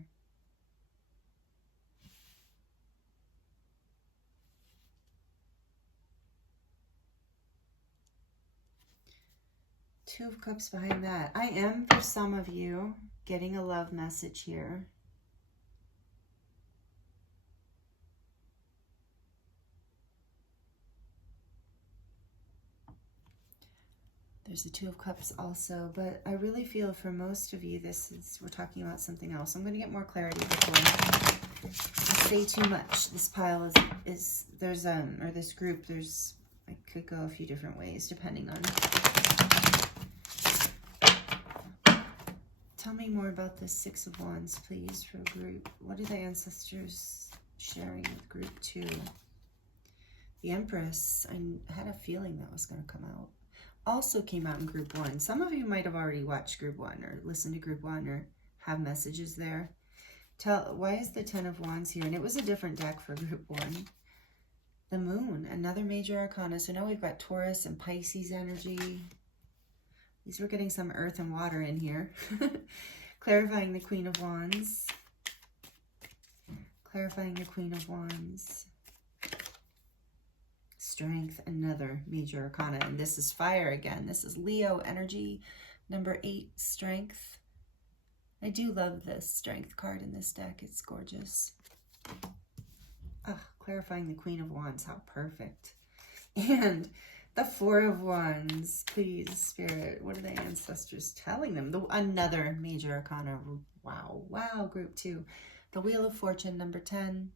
Two of Cups behind that. I am, for some of you, getting a love message here. There's the Two of Cups also, but I really feel for most of you, we're talking about something else. I'm going to get more clarity before I say too much. This pile or this group, I could go a few different ways depending on. Tell me more about the Six of Wands, please, for group. What are the ancestors sharing with group 2? The Empress, I had a feeling that was going to come out. Also came out in group 1. Some of you might have already watched group 1 or listened to group 1 or have messages there. Why is the 10 of Wands here? And it was a different deck for group 1. The Moon, another major arcana. So now we've got Taurus and Pisces energy. At least we're getting some earth and water in here. Clarifying the Queen of Wands. Clarifying the Queen of Wands. Strength, another major arcana. And this is fire again. This is Leo energy. Number 8, strength. I do love this strength card in this deck. It's gorgeous. Oh, clarifying the Queen of Wands. How perfect. And the 4 of Wands. Please, Spirit, what are the ancestors telling them? Another major arcana. Wow. Wow, group 2. The Wheel of Fortune, number 10.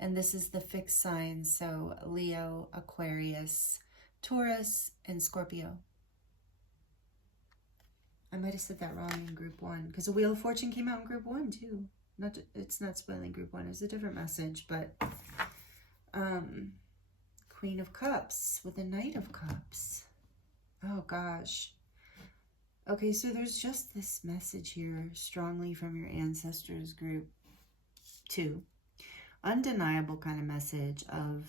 And this is the fixed signs. So Leo, Aquarius, Taurus, and Scorpio. I might have said that wrong in group 1 because the Wheel of Fortune came out in group 1 too. It's not spoiling group 1. It's a different message, but Queen of Cups with the Knight of Cups. Oh gosh. Okay, so there's just this message here strongly from your ancestors group 2. Undeniable kind of message of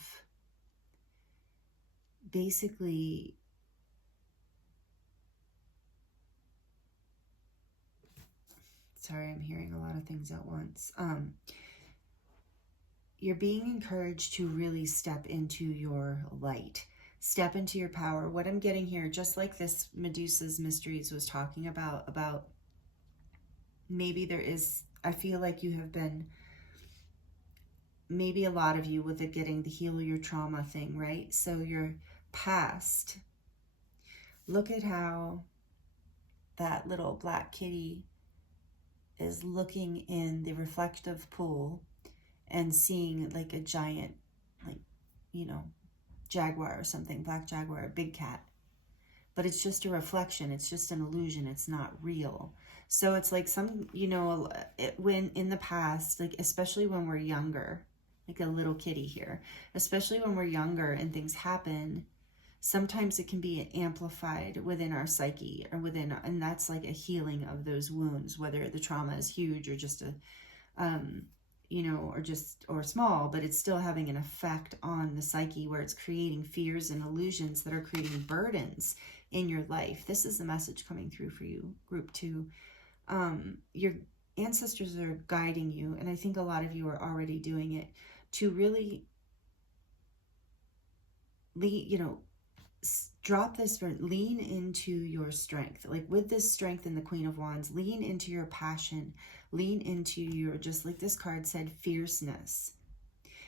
basically sorry, I'm hearing a lot of things at once. You're being encouraged to really step into your light, step into your power. What I'm getting here, just like this Medusa's Mysteries was talking about maybe there is, I feel like you have been, maybe a lot of you with it getting the heal your trauma thing, right? So your past, look at how that little black kitty is looking in the reflective pool and seeing like a giant, like, you know, jaguar or something, black jaguar, big cat. But it's just a reflection. It's just an illusion. It's not real. So it's like some, you know, when in the past, like especially when we're younger, like a little kitty here, especially when we're younger and things happen, sometimes it can be amplified within our psyche or within, and that's like a healing of those wounds, whether the trauma is huge or just a, you know, or small, but it's still having an effect on the psyche where it's creating fears and illusions that are creating burdens in your life. This is the message coming through for you, group 2. Your ancestors are guiding you, and I think a lot of you are already doing it, to really, you know, drop this, lean into your strength. Like with this strength in the Queen of Wands, lean into your passion, lean into your, just like this card said, fierceness.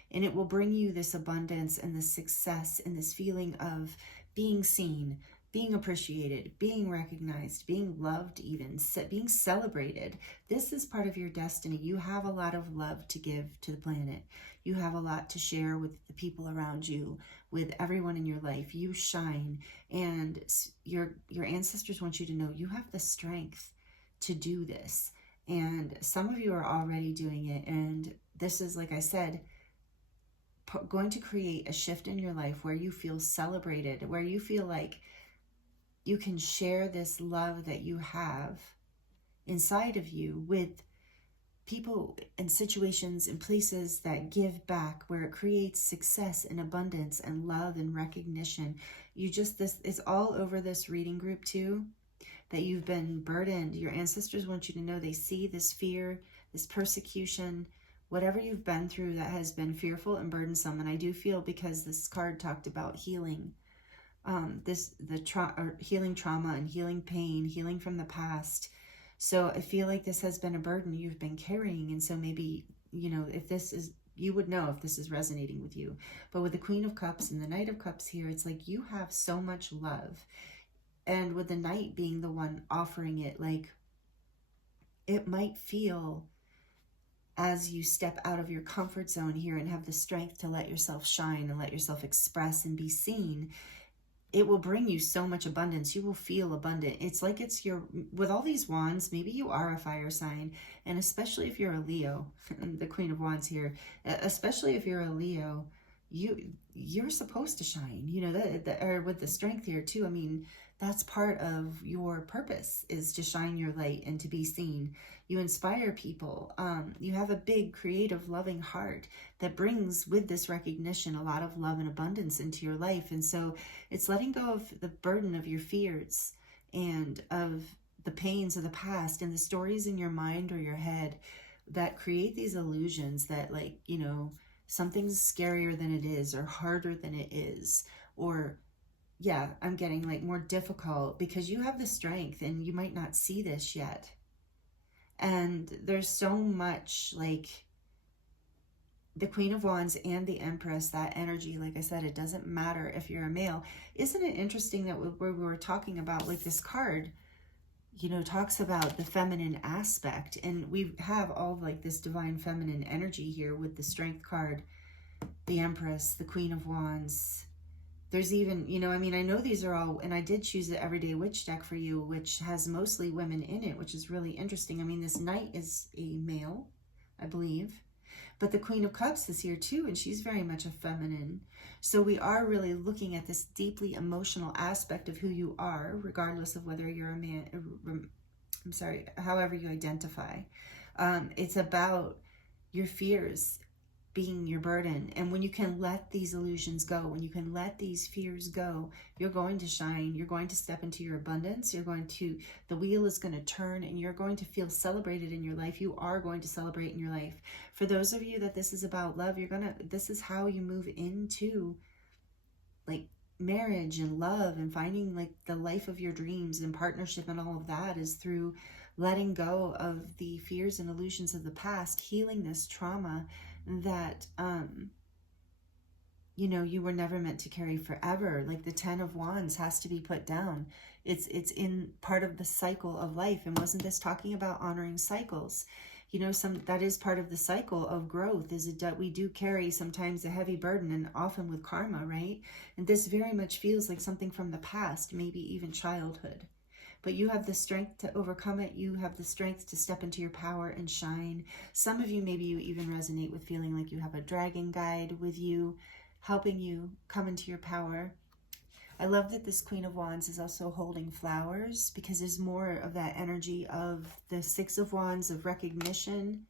And it will bring you this abundance and this success and this feeling of being seen, being appreciated, being recognized, being loved even, being celebrated. This is part of your destiny. You have a lot of love to give to the planet. You have a lot to share with the people around you, with everyone in your life. You shine, and your ancestors want you to know you have the strength to do this. And some of you are already doing it, and this is, like I said, going to create a shift in your life where you feel celebrated, where you feel like you can share this love that you have inside of you with people and situations and places that give back, where it creates success and abundance and love and recognition. This is all over this reading group too, that you've been burdened. Your ancestors want you to know they see this fear, this persecution, whatever you've been through that has been fearful and burdensome. And I do feel, because this card talked about healing, healing trauma and healing pain, healing from the past. So I feel like this has been a burden you've been carrying. And so maybe, you know, if this is, you would know if this is resonating with you. But with the Queen of Cups and the Knight of Cups here, it's like you have so much love. And with the Knight being the one offering it, like it might feel, as you step out of your comfort zone here and have the strength to let yourself shine and let yourself express and be seen, it will bring you so much abundance. You will feel abundant. It's like it's your, with all these wands, maybe you are a fire sign, and especially if you're a Leo, the Queen of Wands here, especially if you're a Leo, you're supposed to shine, you know, or with the strength here too. I mean, that's part of your purpose, is to shine your light and to be seen. You inspire people. You have a big, creative, loving heart that brings with this recognition a lot of love and abundance into your life. And so it's letting go of the burden of your fears and of the pains of the past and the stories in your mind or your head that create these illusions that, like, you know, something's scarier than it is, or harder than it is, or yeah, I'm getting like more difficult, because you have the strength and you might not see this yet. And there's so much, like, the Queen of Wands and the Empress, that energy, like I said, it doesn't matter if you're a male. Isn't it interesting that we were talking about, like, this card, you know, talks about the feminine aspect, and we have all like this divine feminine energy here with the Strength card, the Empress, the Queen of Wands. There's even, you know, I mean, I know these are all, and I did choose the Everyday Witch deck for you, which has mostly women in it, which is really interesting. I mean, this Knight is a male, I believe, but the Queen of Cups is here too, and she's very much a feminine. So we are really looking at this deeply emotional aspect of who you are, regardless of whether you're a man, I'm sorry, however you identify. It's about your fears being your burden. And when you can let these illusions go, when you can let these fears go, you're going to shine. You're going to step into your abundance. You're going to, the wheel is going to turn, and you're going to feel celebrated in your life. You are going to celebrate in your life. For those of you that this is about love, this is how you move into, like, marriage and love and finding, like, the life of your dreams and partnership, and all of that is through letting go of the fears and illusions of the past, healing this trauma that you know, you were never meant to carry forever. Like the Ten of Wands has to be put down. It's in part of the cycle of life. And wasn't this talking about honoring cycles? You know, that is part of the cycle of growth, is that we do carry sometimes a heavy burden, and often with karma, right? And this very much feels like something from the past, maybe even childhood. But you have the strength to overcome it. You have the strength to step into your power and shine. Some of you, maybe you even resonate with feeling like you have a dragon guide with you, helping you come into your power. I love that this Queen of Wands is also holding flowers, because there's more of that energy of the Six of Wands, of recognition,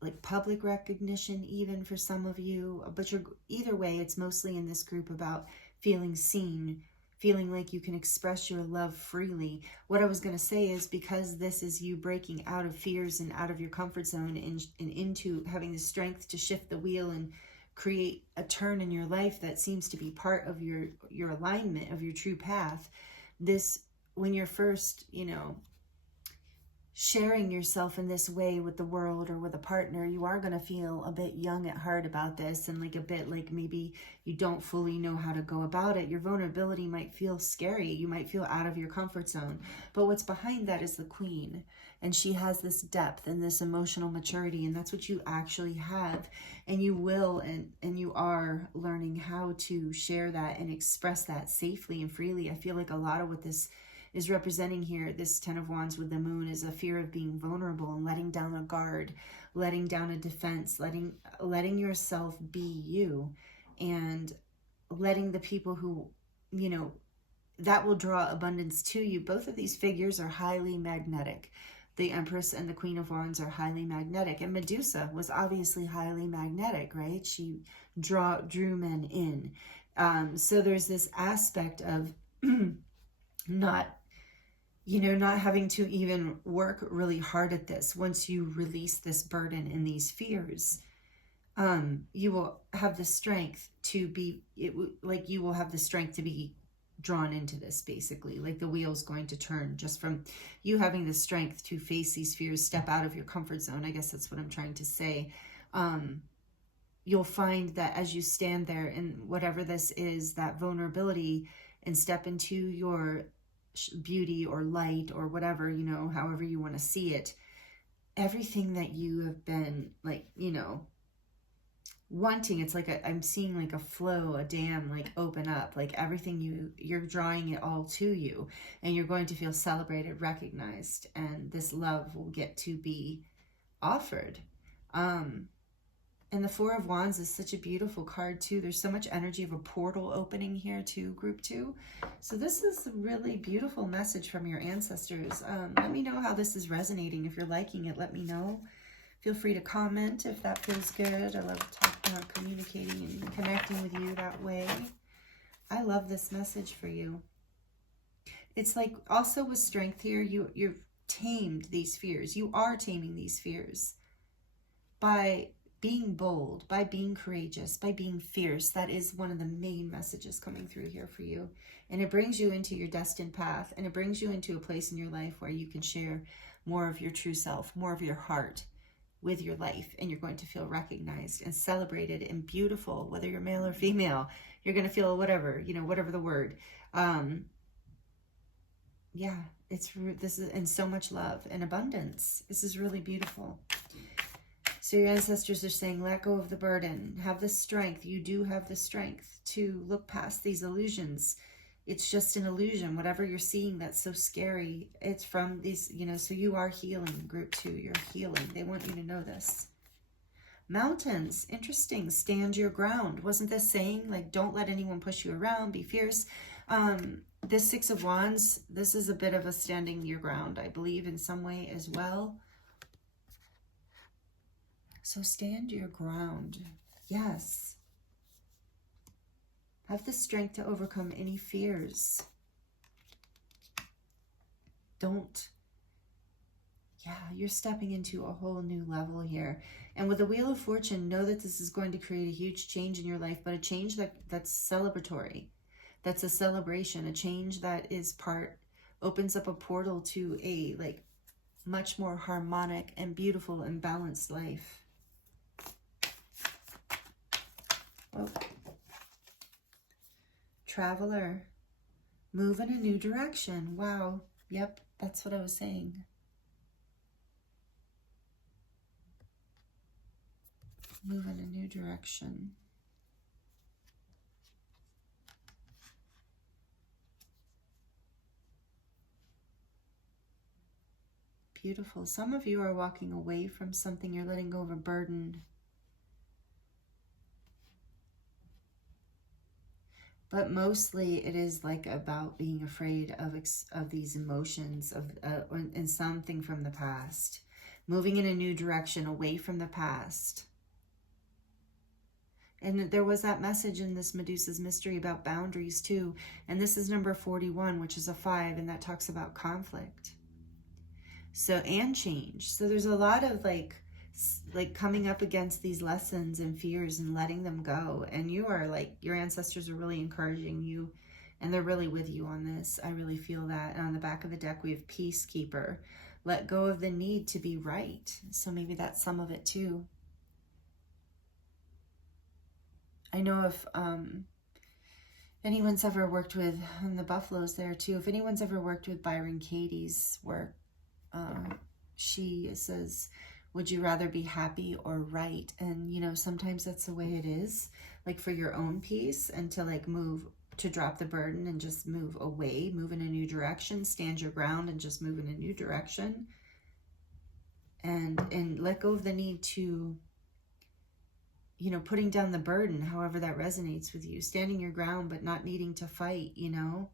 like public recognition even for some of you. But either way, it's mostly in this group about feeling seen, feeling like you can express your love freely. What I was going to say is, because this is you breaking out of fears and out of your comfort zone and into having the strength to shift the wheel and create a turn in your life that seems to be part of your alignment of your true path. This, when you're first, you know, sharing yourself in this way with the world or with a partner, you are going to feel a bit young at heart about this, and like a bit like maybe you don't fully know how to go about it. Your vulnerability might feel scary. You might feel out of your comfort zone. But what's behind that is the Queen, and she has this depth and this emotional maturity, and that's what you actually have. And you will, and you are learning how to share that and express that safely and freely. I feel like a lot of what this is representing here, this Ten of Wands with the Moon, is a fear of being vulnerable and letting down a guard, letting down a defense, letting yourself be you, and letting the people who, you know, that will draw abundance to you. Both of these figures are highly magnetic. The Empress and the Queen of Wands are highly magnetic, and Medusa was obviously highly magnetic, right? She drew men in. So there's this aspect of not having to even work really hard at this. Once you release this burden and these fears, you will have the strength to be, you will have the strength to be drawn into this, basically. Like the wheel's going to turn just from you having the strength to face these fears, step out of your comfort zone. I guess that's what I'm trying to say. You'll find that as you stand there in whatever this is, that vulnerability, and step into your beauty or light or whatever, you know, however you want to see it, everything that you have been, like, you know, wanting, it's like I'm seeing like a flow, a dam, like open up, like everything you're drawing it all to you, and you're going to feel celebrated, recognized, and this love will get to be offered. And the Four of Wands is such a beautiful card too. There's so much energy of a portal opening here too, group 2. So this is a really beautiful message from your ancestors. Let me know how this is resonating. If you're liking it, let me know. Feel free to comment if that feels good. I love communicating and connecting with you that way. I love this message for you. It's like also with strength here, you've tamed these fears. You are taming these fears by being bold, by being courageous, by being fierce. That is one of the main messages coming through here for you. And it brings you into your destined path, and it brings you into a place in your life where you can share more of your true self, more of your heart with your life, and you're going to feel recognized and celebrated and beautiful, whether you're male or female. You're going to feel whatever, you know, whatever the word. Yeah, this is, and so much love and abundance. This is really beautiful. So your ancestors are saying, let go of the burden, have the strength. You do have the strength to look past these illusions. It's just an illusion. Whatever you're seeing that's so scary, it's from these, you know, so you are healing, group 2. You're healing. They want you to know this. Mountains, interesting. Stand your ground. Wasn't this saying, like, don't let anyone push you around, be fierce? This Six of Wands, this is a bit of a standing your ground, I believe, in some way as well. So stand your ground. Yes. Have the strength to overcome any fears. Don't. Yeah, you're stepping into a whole new level here. And with the Wheel of Fortune, know that this is going to create a huge change in your life, but a change that's celebratory. That's a celebration, a change that is opens up a portal to a like much more harmonic and beautiful and balanced life. Oh. Traveler, move in a new direction. Wow. Yep, that's what I was saying. Move in a new direction. Beautiful. Some of you are walking away from something. You're letting go of a burden. But mostly it is like about being afraid of these emotions and something from the past. Moving in a new direction away from the past. And there was that message in this Medusa's mystery about boundaries too. And this is number 41, which is a 5, and that talks about conflict. So, and change. So there's a lot of like coming up against these lessons and fears and letting them go. And you are like, your ancestors are really encouraging you, and they're really with you on this. I really feel that. And on the back of the deck, we have Peacekeeper. Let go of the need to be right. So maybe that's some of it too. I know if anyone's ever worked with, and the Buffalo's there too, if anyone's ever worked with Byron Katie's work, she says, would you rather be happy or right? And, you know, sometimes that's the way it is, like for your own peace, and to like move, to drop the burden and just move away, move in a new direction, stand your ground and just move in a new direction. And let go of the need to, you know, putting down the burden, however that resonates with you, standing your ground, but not needing to fight, you know.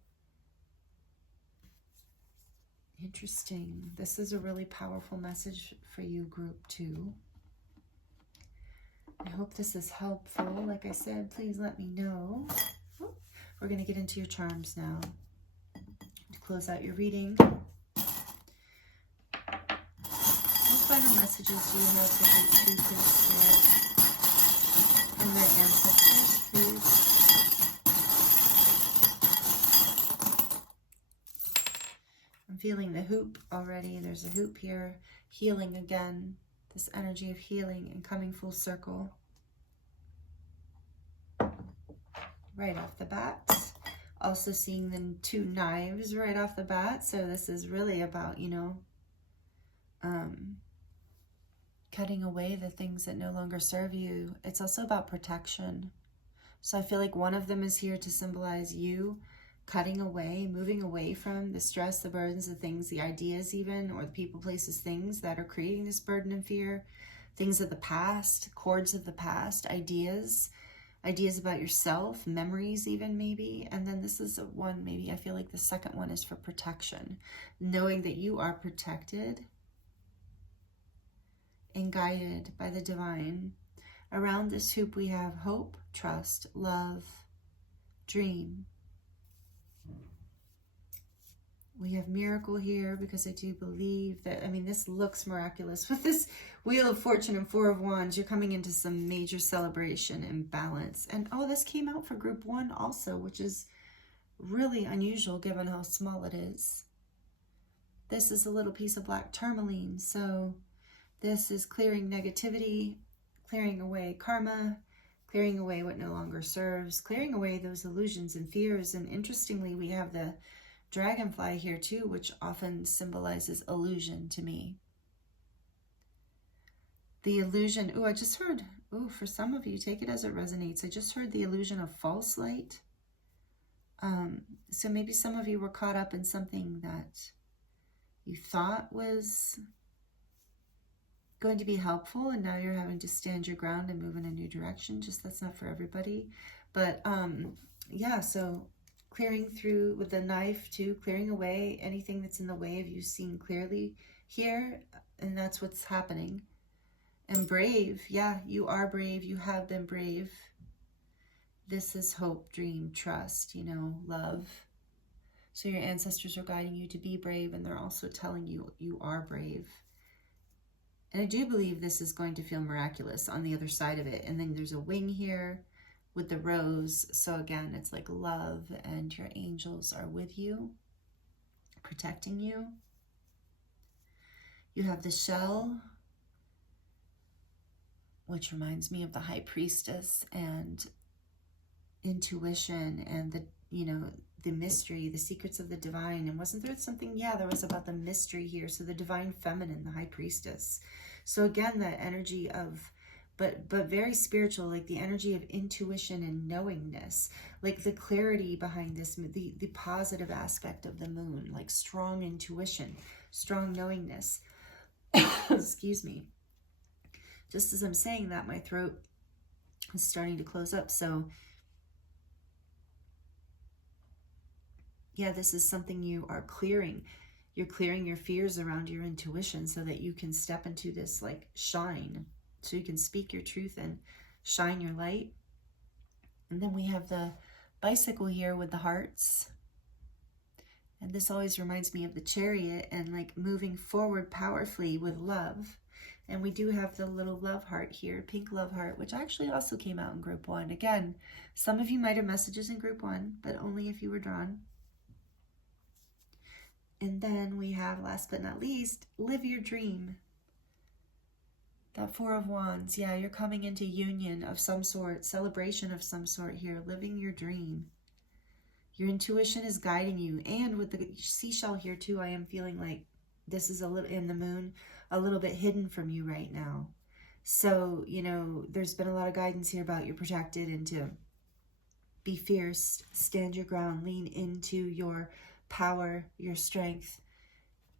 Interesting. This is a really powerful message for you, group 2. I hope this is helpful. Like I said, please let me know. We're going to get into your charms now to close out your reading. What final messages do you have for group 2, please, Spirit? From their ancestors, please. I'm feeling the hoop already. There's a hoop here. Healing again. This energy of healing and coming full circle. Right off the bat. Also seeing the 2 knives right off the bat. So this is really about, you know, cutting away the things that no longer serve you. It's also about protection. So I feel like one of them is here to symbolize you cutting away, moving away from the stress, the burdens, the things, the ideas even, or the people, places, things that are creating this burden and fear. things of the past, cords of the past, ideas about yourself, memories even maybe. And then this is one, maybe I feel like the second one is for protection, knowing that you are protected and guided by the divine. Around this hoop we have hope, trust, love, dream. We have miracle here because I do believe that, I mean, this looks miraculous. With this Wheel of Fortune and Four of Wands, you're coming into some major celebration and balance. And oh, this came out for group 1 also, which is really unusual given how small it is. This is a little piece of black tourmaline. So this is clearing negativity, clearing away karma, clearing away what no longer serves, clearing away those illusions and fears. And interestingly, we have the dragonfly here too, which often symbolizes illusion to me. The illusion, I just heard, for some of you, take it as it resonates. I just heard the illusion of false light. So maybe some of you were caught up in something that you thought was going to be helpful, and now you're having to stand your ground and move in a new direction. Just that's not for everybody. But yeah, so clearing through with the knife too, clearing away anything that's in the way of you seeing clearly here. And that's what's happening. And brave. Yeah, you are brave. You have been brave. This is hope, dream, trust, love. So your ancestors are guiding you to be brave, and they're also telling you you are brave. And I do believe this is going to feel miraculous on the other side of it. And then there's a wing here with the rose. So again, it's like love, and your angels are with you, protecting you. You have the shell, which reminds me of the high priestess and intuition and the mystery, the secrets of the divine. And wasn't there something, there was about the mystery here. So the divine feminine, the high priestess. So again, that energy of, but very spiritual, like the energy of intuition and knowingness, like the clarity behind this, the positive aspect of the moon, like strong intuition, strong knowingness. Excuse me. Just as I'm saying that, my throat is starting to close up. So yeah, this is something you are clearing. You're clearing your fears around your intuition so that you can step into this like shine. So you can speak your truth and shine your light. And then we have the bicycle here with the hearts. And this always reminds me of the Chariot and like moving forward powerfully with love. And we do have the little love heart here, pink love heart, which actually also came out in group 1. Again, some of you might have messages in group 1, but only if you were drawn. And then we have, last but not least, live your dream. That Four of Wands, yeah, you're coming into union of some sort, celebration of some sort here, living your dream. Your intuition is guiding you. And with the seashell here too, I am feeling like this is a little, in the moon, a little bit hidden from you right now. So, there's been a lot of guidance here about you're protected and to be fierce, stand your ground, lean into your power, your strength.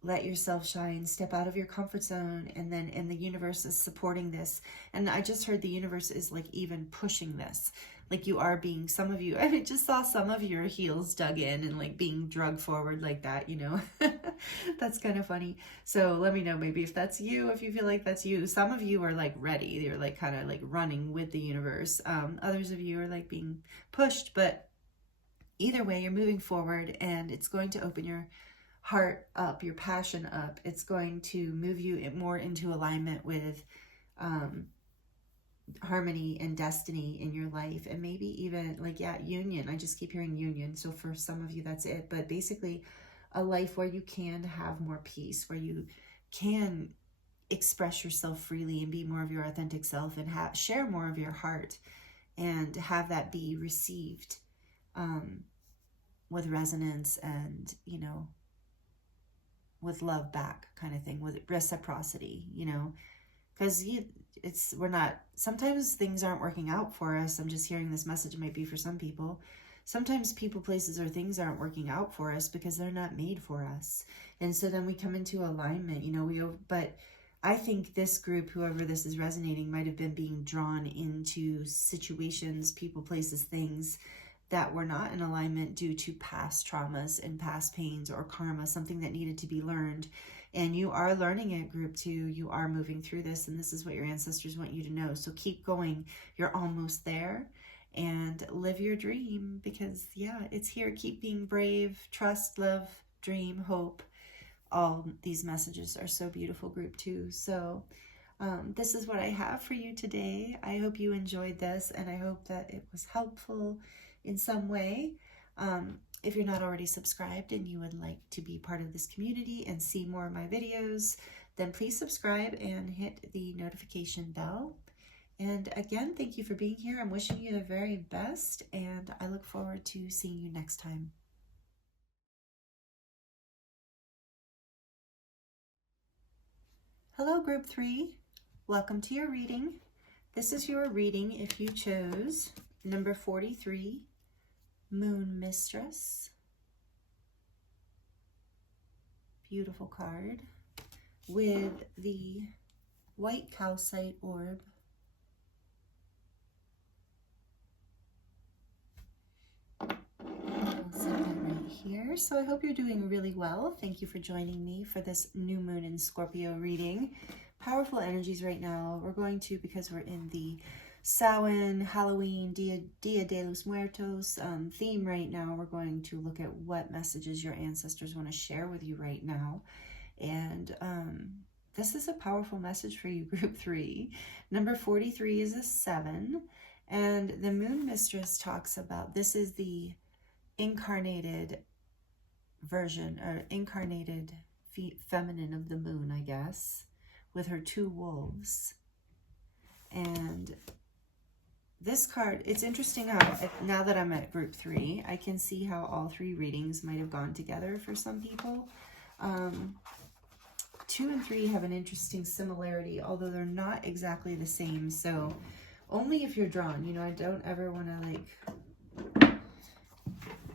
Let yourself shine, step out of your comfort zone, and the universe is supporting this. And I just heard the universe is like even pushing this. Like you are being, some of you, I just saw some of your heels dug in and like being dragged forward like that, That's kind of funny. So let me know maybe if that's you, if you feel like that's you. Some of you are like ready. You're like kind of like running with the universe. Others of you are like being pushed, but either way, you're moving forward, and it's going to open your heart up, your passion up. It's going to move you more into alignment with harmony and destiny in your life, and maybe even like, union. I just keep hearing union. So for some of you, that's it. But basically a life where you can have more peace, where you can express yourself freely and be more of your authentic self, and share more of your heart, and have that be received with resonance and, with love back kind of thing, with reciprocity, because sometimes things aren't working out for us. I'm just hearing this message, it might be for some people. Sometimes people, places, or things aren't working out for us because they're not made for us. And so then we come into alignment, but I think this group, whoever this is resonating, might have been being drawn into situations, people, places, things that were not in alignment due to past traumas and past pains or karma, something that needed to be learned. And you are learning it, group 2. You are moving through this, and this is what your ancestors want you to know. So keep going. You're almost there. And live your dream, because yeah, it's here. Keep being brave, trust, love, dream, hope. All these messages are so beautiful, group 2. So this is what I have for you today. I hope you enjoyed this, and I hope that it was helpful in some way. If you're not already subscribed and you would like to be part of this community and see more of my videos, then please subscribe and hit the notification bell. And again, thank you for being here. I'm wishing you the very best, and I look forward to seeing you next time. Hello, group 3. Welcome to your reading. This is your reading if you chose number 43, Moon Mistress. Beautiful card with the white calcite orb. Here. So I hope you're doing really well. Thank you for joining me for this new moon in Scorpio reading. Powerful energies right now. We're going to, because we're in the Samhain, Halloween, Dia de los Muertos theme right now, we're going to look at what messages your ancestors want to share with you right now. And this is a powerful message for you, group 3. Number 43 is a 7. And the Moon Mistress talks about, this is the incarnated version, or incarnated feminine of the moon, I guess, with her 2 wolves. And this card, it's interesting how, now that I'm at group 3, I can see how all 3 readings might have gone together for some people. 2 and 3 have an interesting similarity, although they're not exactly the same. So only if you're drawn, you know, I don't ever want to like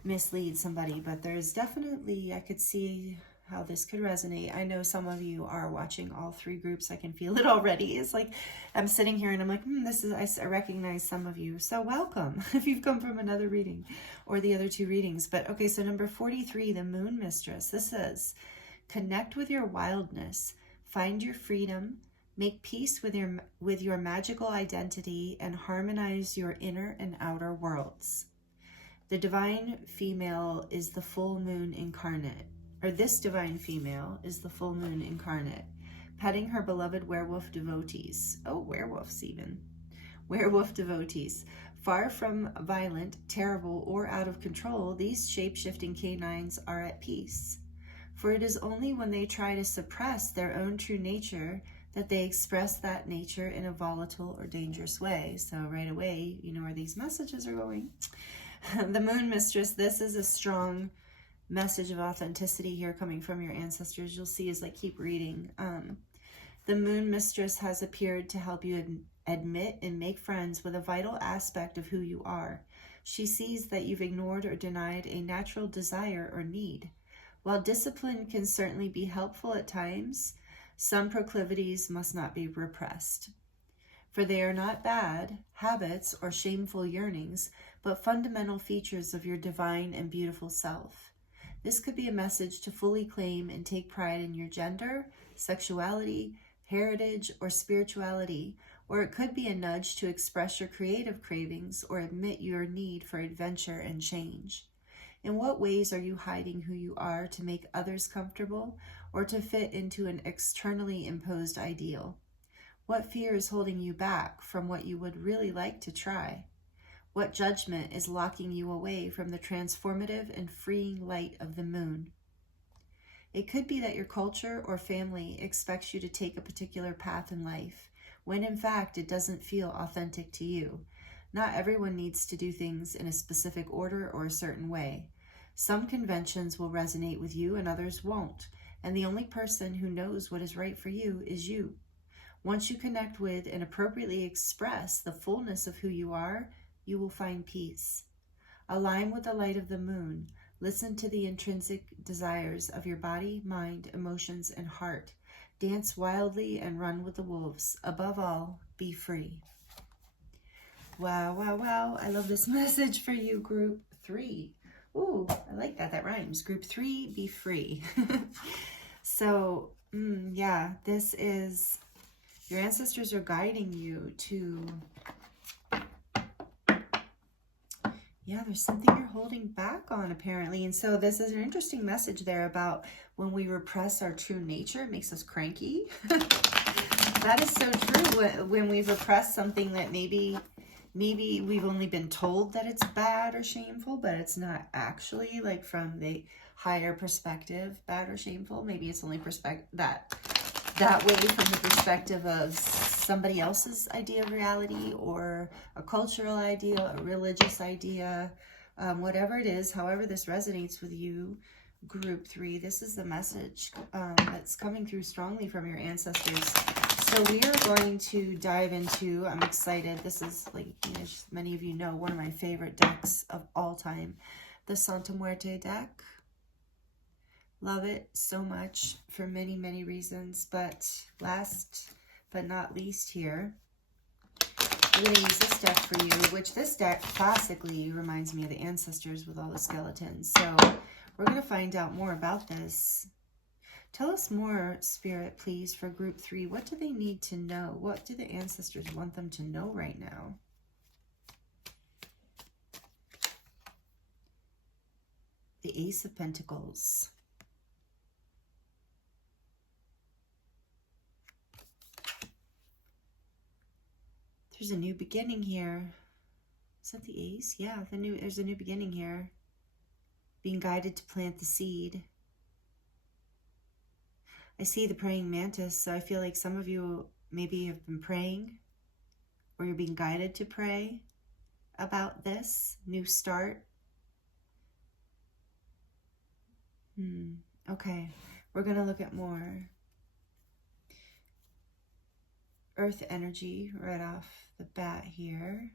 mislead somebody, but there's definitely, I could see how this could resonate. I know some of you are watching all 3 groups. I can feel it already. It's like I'm sitting here and I'm like, this is, I recognize some of you. So welcome if you've come from another reading or the other 2 readings. But okay, so number 43, the Moon Mistress. This says, connect with your wildness, find your freedom, make peace with your magical identity, and harmonize your inner and outer worlds. The divine female is the full moon incarnate, or this divine female is the full moon incarnate, petting her beloved werewolf devotees. Oh, werewolves even. Werewolf devotees. Far from violent, terrible, or out of control, these shape-shifting canines are at peace. For it is only when they try to suppress their own true nature that they express that nature in a volatile or dangerous way. So right away, you know where these messages are going. The Moon Mistress, this is a strong message of authenticity here coming from your ancestors. You'll see as I keep reading. The Moon Mistress has appeared to help you admit and make friends with a vital aspect of who you are. She sees that you've ignored or denied a natural desire or need. While discipline can certainly be helpful at times, some proclivities must not be repressed. For they are not bad habits or shameful yearnings, but fundamental features of your divine and beautiful self. This could be a message to fully claim and take pride in your gender, sexuality, heritage, or spirituality, or it could be a nudge to express your creative cravings or admit your need for adventure and change. In what ways are you hiding who you are to make others comfortable or to fit into an externally imposed ideal? What fear is holding you back from what you would really like to try? What judgment is locking you away from the transformative and freeing light of the moon? It could be that your culture or family expects you to take a particular path in life, when in fact it doesn't feel authentic to you. Not everyone needs to do things in a specific order or a certain way. Some conventions will resonate with you and others won't, and the only person who knows what is right for you is you. Once you connect with and appropriately express the fullness of who you are, you will find peace. Align with the light of the moon. Listen to the intrinsic desires of your body, mind, emotions, and heart. Dance wildly and run with the wolves. Above all, be free. Wow, wow, wow. I love this message for you, group 3. Ooh, I like that. That rhymes. Group 3, be free. So, yeah, this is, your ancestors are guiding you to, yeah, there's something you're holding back on, apparently. And so this is an interesting message there about when we repress our true nature, it makes us cranky. That is so true. When we repress something that maybe we've only been told that it's bad or shameful, but it's not actually, like, from the higher perspective, bad or shameful. Maybe it's only that way from the perspective of somebody else's idea of reality, or a cultural idea, a religious idea, whatever it is, however this resonates with you, group 3, this is the message that's coming through strongly from your ancestors. So we are going to dive into, I'm excited, this is, like, as many of you know, one of my favorite decks of all time, the Santa Muerte deck. Love it so much for many, many reasons, but last but not least here, we're going to use this deck for you, which this deck classically reminds me of the ancestors with all the skeletons. So we're going to find out more about this. Tell us more, Spirit, please, for group 3. What do they need to know? What do the ancestors want them to know right now? The Ace of Pentacles. There's a new beginning here. Is that the Ace? Yeah, there's a new beginning here. Being guided to plant the seed. I see the praying mantis, so I feel like some of you maybe have been praying, or you're being guided to pray about this new start. Okay, we're going to look at more earth energy right off the bat here.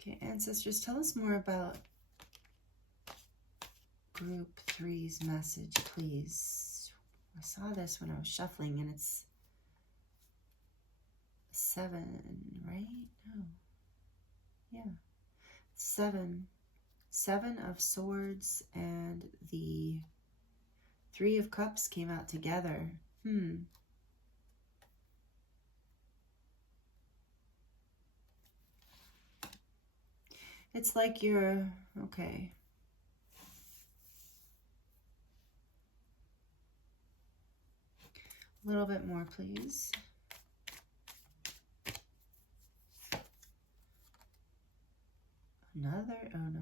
Okay, ancestors, tell us more about group 3's message, please. I saw this when I was shuffling, and it's 7, right? No. Yeah. 7 of Swords and the 3 of Cups came out together. It's like you're, okay. A little bit more, please. Another, oh no.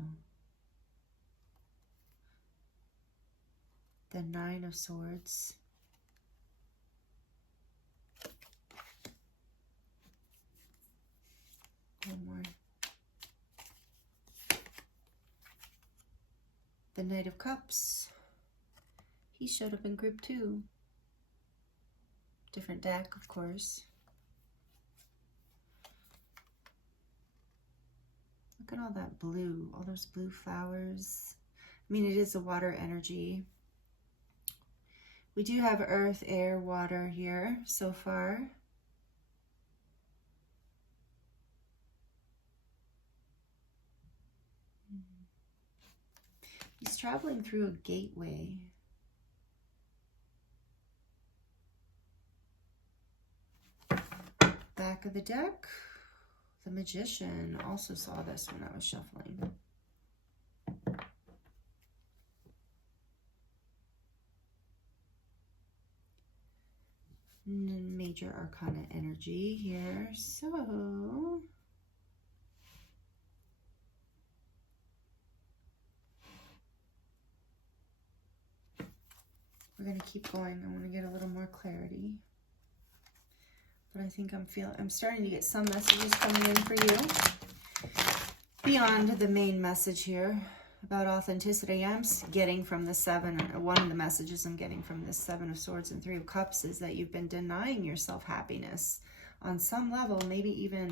The 9 of Swords. One more. The Knight of Cups. He showed up in group 2. Different deck, of course. Look at all that blue, all those blue flowers. I mean, it is a water energy. We do have earth, air, water here so far. He's traveling through a gateway. Back of the deck, the Magician. Also saw this when I was shuffling. Major Arcana energy here. So we're going to keep going. I want to get a little more clarity. But I think I'm starting to get some messages coming in for you. Beyond the main message here about authenticity, I'm getting from the 7, one of the messages I'm getting from this 7 of Swords and 3 of Cups is that you've been denying yourself happiness on some level, maybe even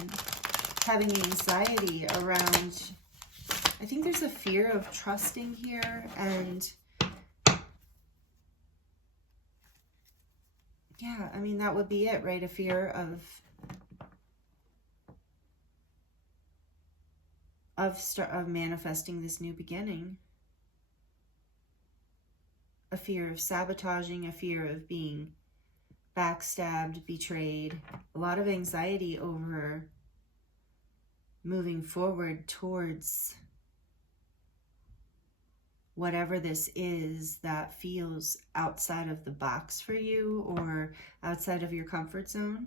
having anxiety around, I think there's a fear of trusting here, and Yeah, I mean, that would be it, right? A fear of manifesting this new beginning. A fear of sabotaging, a fear of being backstabbed, betrayed. A lot of anxiety over moving forward towards whatever this is that feels outside of the box for you or outside of your comfort zone.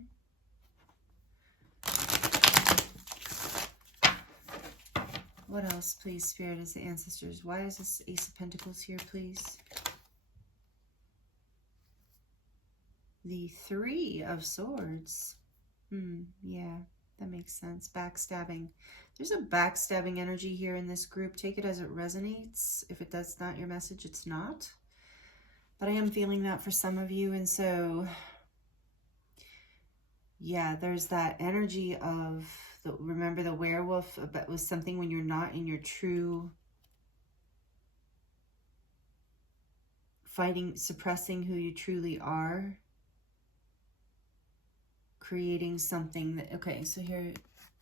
What else, please, Spirit, as the ancestors? Why is this Ace of Pentacles here, please? The Three of Swords. Yeah, that makes sense. Backstabbing. There's a backstabbing energy here in this group. Take it as it resonates. If it does not your message, it's not. But I am feeling that for some of you. And so, yeah, there's that energy of, remember the werewolf, but was something when you're not in your true fighting, suppressing who you truly are. Creating something that, okay, so here,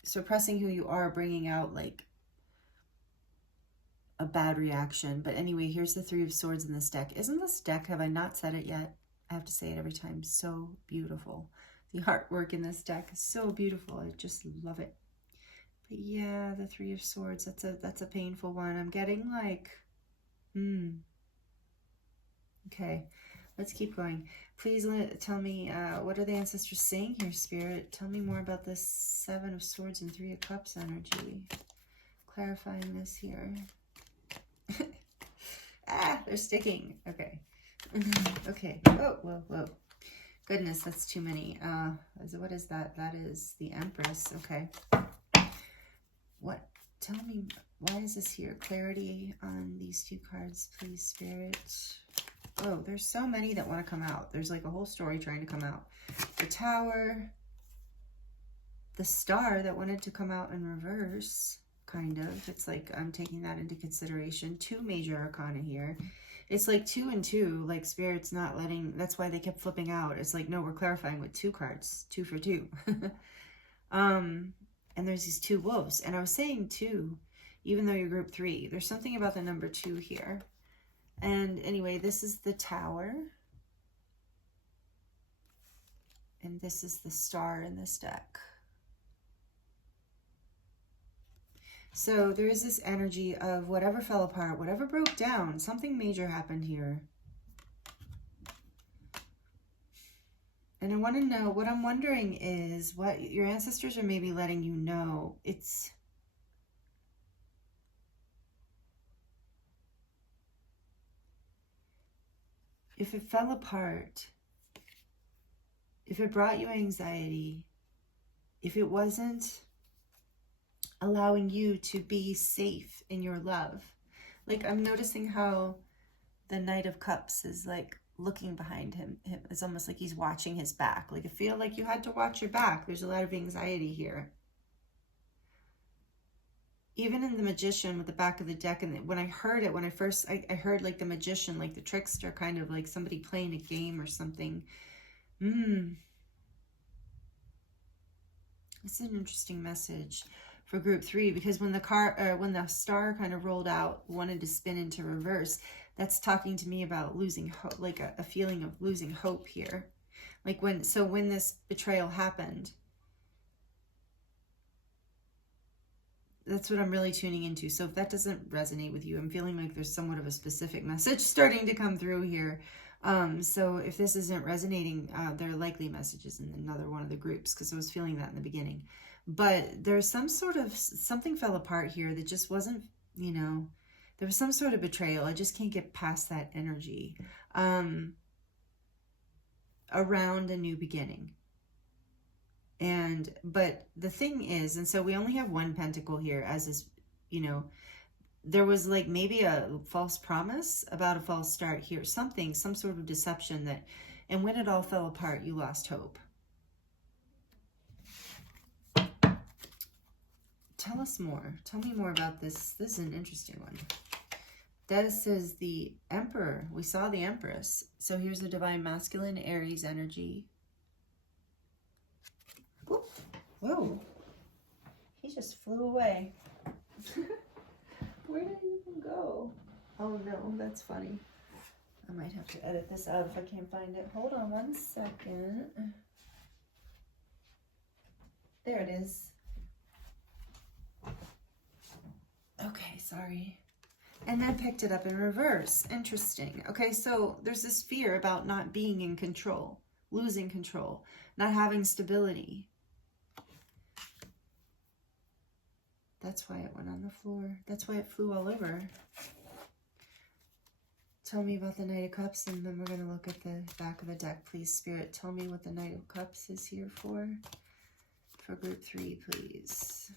suppressing who you are, bringing out like a bad reaction. But anyway, here's the Three of Swords in this deck. Isn't this deck, have I not said it yet? I have to say it every time. So beautiful. The artwork in this deck is so beautiful. I just love it. But yeah, the Three of Swords, that's a painful one. I'm getting like, okay. Let's keep going. Please tell me, what are the ancestors saying here, Spirit? Tell me more about this Seven of Swords and Three of Cups energy. Clarifying this here. They're sticking. Okay. Okay. Oh, whoa. Goodness, that's too many. What is that? That is the Empress. Okay. What? Tell me, why is this here? Clarity on these two cards, please, Spirit. Oh, there's so many that want to come out. There's like a whole story trying to come out. The Tower, the Star that wanted to come out in reverse, kind of. It's like I'm taking that into consideration. Two major arcana here. It's like 2 and 2, like Spirit's not letting, that's why they kept flipping out. It's like, no, we're clarifying with 2 cards, 2 for 2. And there's these 2 wolves. And I was saying 2, even though you're group 3, there's something about the number 2 here. And anyway, this is the Tower. And this is the Star in this deck. So there is this energy of whatever fell apart, whatever broke down, something major happened here. And I want to know, what I'm wondering is what your ancestors are maybe letting you know. It's if it fell apart, if it brought you anxiety, if it wasn't allowing you to be safe in your love. Like I'm noticing how the Knight of Cups is like looking behind him. It's almost like he's watching his back. Like I feel like you had to watch your back. There's a lot of anxiety here. Even in the Magician with the back of the deck, and when I heard it, when I heard like the Magician, like the trickster, kind of like somebody playing a game or something. It's an interesting message for group 3, because when the Star kind of rolled out, wanted to spin into reverse, that's talking to me about losing hope, like a feeling of losing hope here. Like when this betrayal happened, that's what I'm really tuning into. So if that doesn't resonate with you, I'm feeling like there's somewhat of a specific message starting to come through here. So if this isn't resonating, there are likely messages in another one of the groups, because I was feeling that in the beginning. But there's something fell apart here that just wasn't, there was some sort of betrayal. I just can't get past that energy around a new beginning. But the thing is, and so we only have 1 pentacle here, as is, there was like maybe a false promise about a false start here, some sort of deception that, and when it all fell apart, you lost hope. Tell us more. Tell me more about this. This is an interesting one. this is the Emperor. We saw the Empress. So here's the Divine Masculine Aries energy. Whoop. Whoa. He just flew away. Where did he even go? Oh no, that's funny. I might have to edit this out if I can't find it. Hold on one second. There it is. Okay, sorry. And then picked it up in reverse. Interesting. Okay, so there's this fear about not being in control, losing control, not having stability. That's why it went on the floor. That's why it flew all over. Tell me about the Knight of Cups, and then we're going to look at the back of the deck. Please, Spirit, tell me what the Knight of Cups is here for. For group 3, please.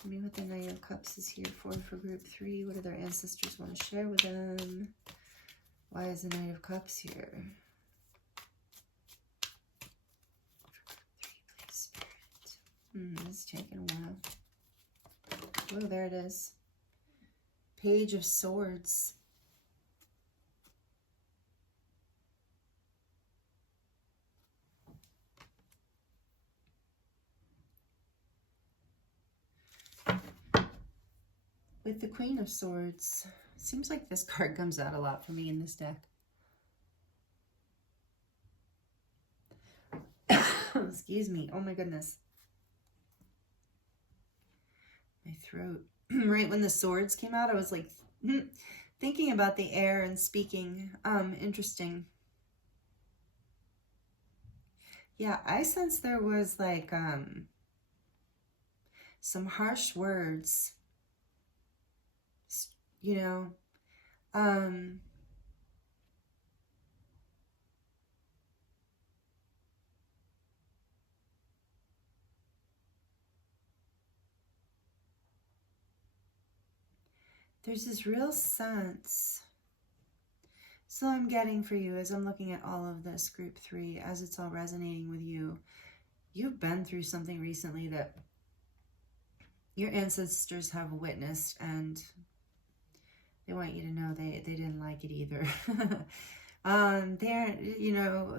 Tell me what the Knight of Cups is here for group 3. What do their ancestors want to share with them? Why is the Knight of Cups here? For group 3, please, Spirit. It's taking a while. Oh, there it is. Page of Swords. With the Queen of Swords. Seems like this card comes out a lot for me in this deck. Excuse me. Oh my goodness. My throat. Right when the swords came out, I was like thinking about the air and speaking. Interesting. Yeah, I sense there was like some harsh words. You know, there's this real sense. So I'm getting for you as I'm looking at all of this, group 3, as it's all resonating with you. You've been through something recently that your ancestors have witnessed, and they want you to know they didn't like it either. You know,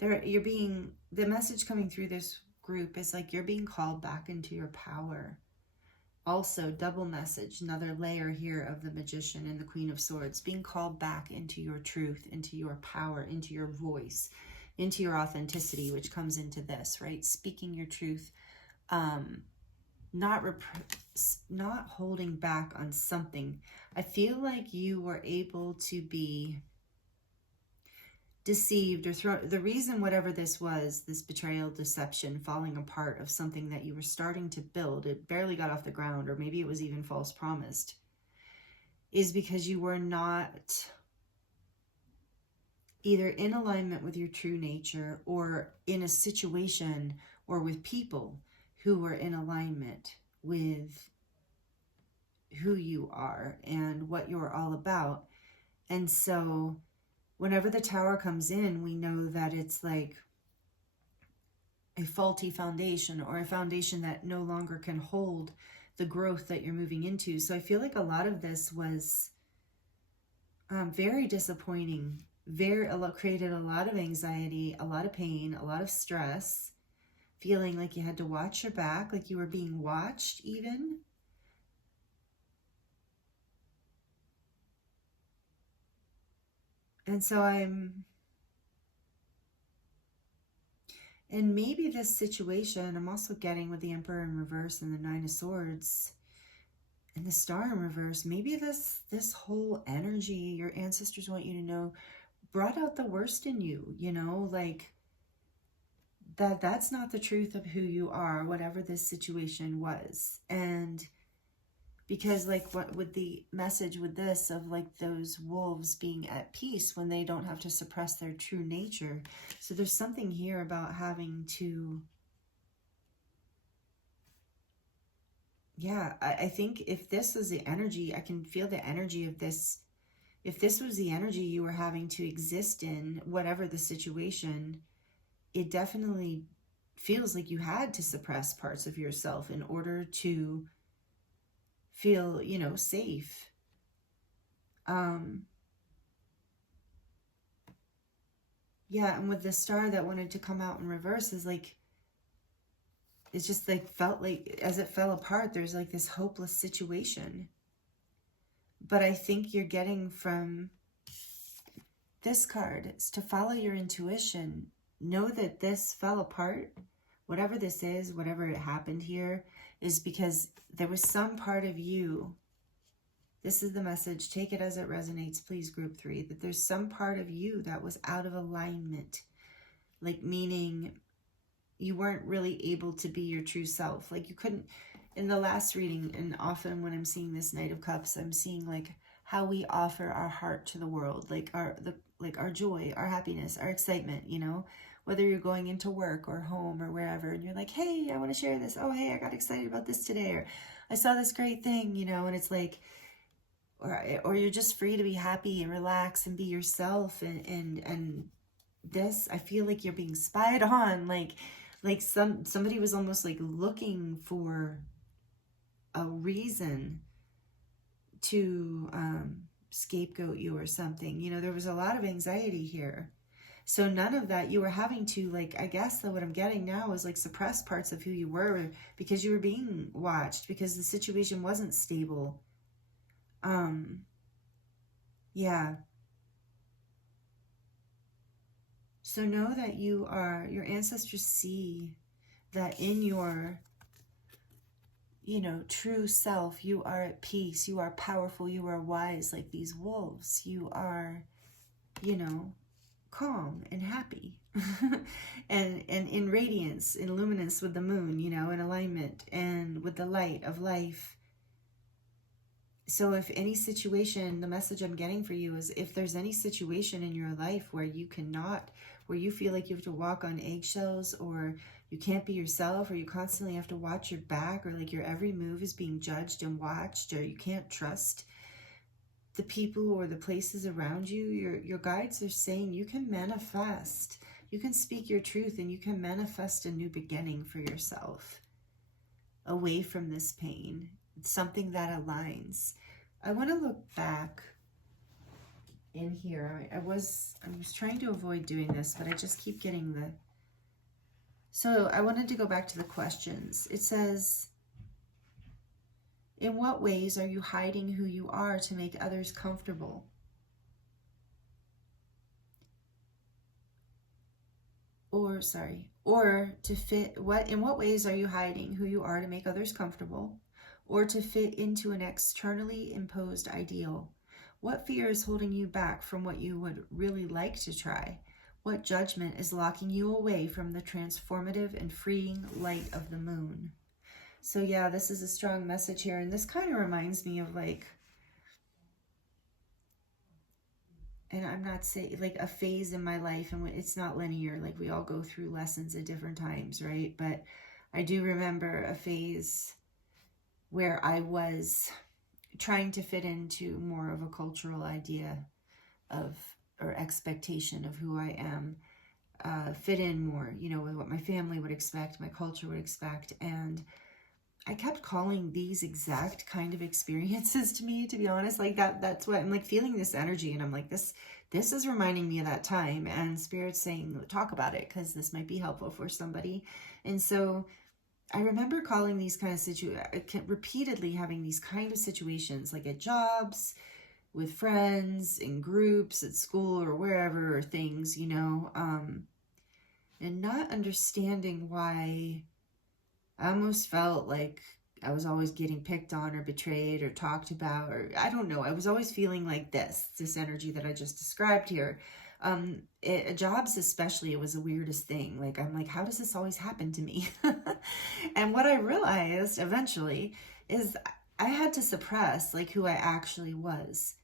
the message coming through this group is like you're being called back into your power. Also, double message, another layer here of the Magician and the Queen of Swords, being called back into your truth, into your power, into your voice, into your authenticity, which comes into this, right? Speaking your truth, not holding back on something. I feel like you were able to be deceived or thrown. The reason whatever this was, this betrayal, deception, falling apart of something that you were starting to build, it barely got off the ground, or maybe it was even false promised, is because you were not either in alignment with your true nature or in a situation or with people who were in alignment with who you are and what you're all about. And so whenever the Tower comes in, we know that it's like a faulty foundation, or a foundation that no longer can hold the growth that you're moving into. So I feel like a lot of this was very disappointing, created a lot of anxiety, a lot of pain, a lot of stress, feeling like you had to watch your back, like you were being watched even. And so and maybe this situation, I'm also getting with the Emperor in reverse and the Nine of Swords and the Star in reverse, maybe this whole energy, your ancestors want you to know, brought out the worst in you, you know, like that's not the truth of who you are, whatever this situation was. And because like what with the message with this of like those wolves being at peace when they don't have to suppress their true nature. So there's something here about having to, yeah, I think if this was the energy, I can feel the energy of this. If this was the energy you were having to exist in, whatever the situation, it definitely feels like you had to suppress parts of yourself in order to feel, you know, safe. Yeah, and with the star that wanted to come out in reverse is like, it's just like felt like as it fell apart, there's like this hopeless situation. But I think you're getting from this card is to follow your intuition. Know that this fell apart, whatever this is, whatever it happened here, is because there was some part of you. This is the message. Take it as it resonates, please, group 3, that there's some part of you that was out of alignment. Like, meaning you weren't really able to be your true self. Like, you couldn't, in the last reading, and often when I'm seeing this Knight of Cups, I'm seeing like how we offer our heart to the world, like our joy, our happiness, our excitement, you know, whether you're going into work or home or wherever, and you're like, hey, I want to share this. Oh, hey, I got excited about this today, or I saw this great thing, you know, and it's like, or you're just free to be happy and relax and be yourself. And this, I feel like you're being spied on, like somebody was almost like looking for a reason to scapegoat you or something. You know, there was a lot of anxiety here. So none of that, you were having to, like, I guess that what I'm getting now is like suppress parts of who you were because you were being watched, because the situation wasn't stable. Yeah. So know that you are, your ancestors see that in your, you know, true self, you are at peace, you are powerful, you are wise like these wolves. You are, you know, calm and happy and in radiance, in luminance with the moon, you know, in alignment and with the light of life. So if any situation, the message I'm getting for you is if there's any situation in your life where you cannot, where you feel like you have to walk on eggshells, or you can't be yourself, or you constantly have to watch your back, or like your every move is being judged and watched, or you can't trust the people or the places around you, your guides are saying you can manifest, you can speak your truth, and you can manifest a new beginning for yourself away from this pain. It's something that aligns. I want to look back in here. I was trying to avoid doing this, but I just keep getting the... So I wanted to go back to the questions. It says, in what ways are you hiding who you are to make others comfortable? Or to fit, in what ways are you hiding who you are to make others comfortable, or to fit into an externally imposed ideal? What fear is holding you back from what you would really like to try? What judgment is locking you away from the transformative and freeing light of the moon? So yeah, this is a strong message here. And this kind of reminds me of like, and I'm not saying like a phase in my life, and it's not linear. Like we all go through lessons at different times, right? But I do remember a phase where I was trying to fit into more of a cultural idea of, or expectation of who I am, fit in more, you know, with what my family would expect, my culture would expect. And I kept calling these exact kind of experiences to me, to be honest. Like that's what I'm like, feeling this energy, and I'm like, this is reminding me of that time, and Spirit's saying, talk about it, because this might be helpful for somebody. And so I remember calling these kind of repeatedly having these kind of situations, like at jobs, with friends, in groups, at school, or wherever, or things, you know, and not understanding why. I almost felt like I was always getting picked on or betrayed or talked about, or I don't know. I was always feeling like this energy that I just described here. Jobs especially, it was the weirdest thing. Like, I'm like, how does this always happen to me? And what I realized eventually is I had to suppress like who I actually was,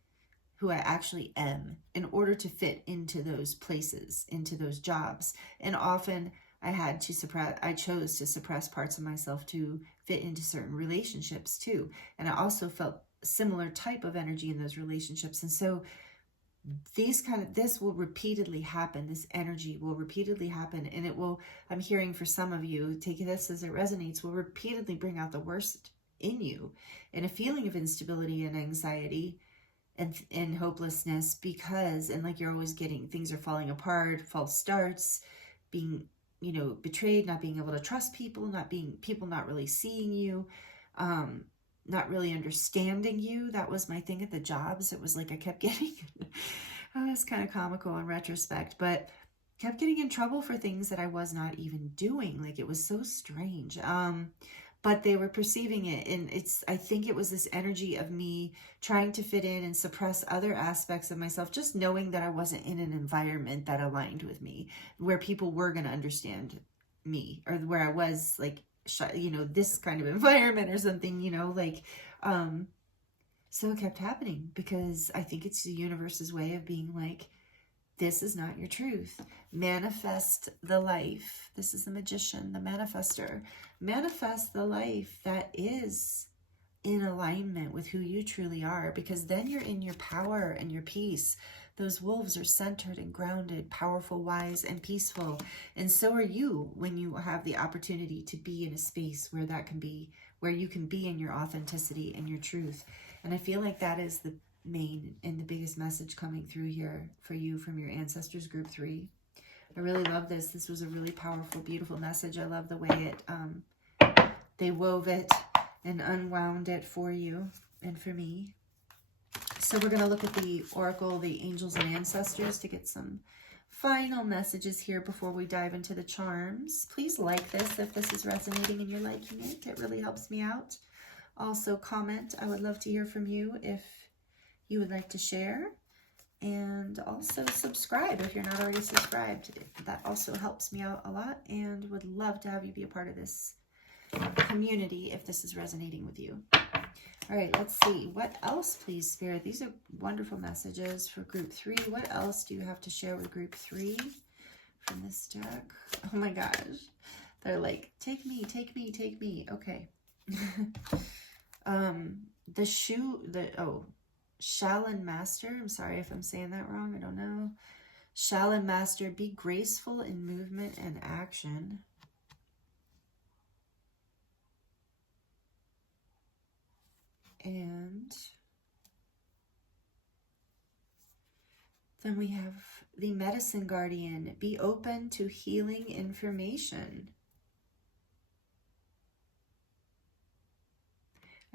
who I actually am, in order to fit into those places, into those jobs. And often I chose to suppress parts of myself to fit into certain relationships too. And I also felt similar type of energy in those relationships. And so this will repeatedly happen. This energy will repeatedly happen, and I'm hearing for some of you, take this as it resonates, will repeatedly bring out the worst in you, and a feeling of instability and anxiety and hopelessness, because, and like you're always getting, things are falling apart, false starts, being, you know, betrayed, not being able to trust people, people not really seeing you, not really understanding you. That was my thing at the jobs. It was like I kept getting, oh, that's kind of comical in retrospect, but kept getting in trouble for things that I was not even doing. Like, it was so strange. But they were perceiving it, and I think it was this energy of me trying to fit in and suppress other aspects of myself, just knowing that I wasn't in an environment that aligned with me, where people were going to understand me, or where I was like, you know, this kind of environment or something, you know, like, so it kept happening, because I think it's the universe's way of being like, this is not your truth. Manifest the life. This is the magician, the manifester. Manifest the life that is in alignment with who you truly are, because then you're in your power and your peace. Those wolves are centered and grounded, powerful, wise, and peaceful. And so are you when you have the opportunity to be in a space where that can be, where you can be in your authenticity and your truth. And I feel like that is the main and the biggest message coming through here for you from your ancestors, group 3. I really love this. This was a really powerful, beautiful message. I love the way it they wove it and unwound it for you and for me. So we're going to look at the oracle, the angels and ancestors, to get some final messages here before we dive into the charms. Please like this if this is resonating and you're liking it. It really helps me out. Also comment. I would love to hear from you if you would like to share, and also subscribe if you're not already subscribed. That also helps me out a lot, and would love to have you be a part of this community if this is resonating with you. All right, let's see. What else, please, Spirit? These are wonderful messages for group 3. What else do you have to share with group 3 from this deck? Oh my gosh. They're like, take me, take me, take me. Okay. Shaolin Master, I'm sorry if I'm saying that wrong, I don't know. Shaolin Master, be graceful in movement and action. And then we have the Medicine Guardian, be open to healing information.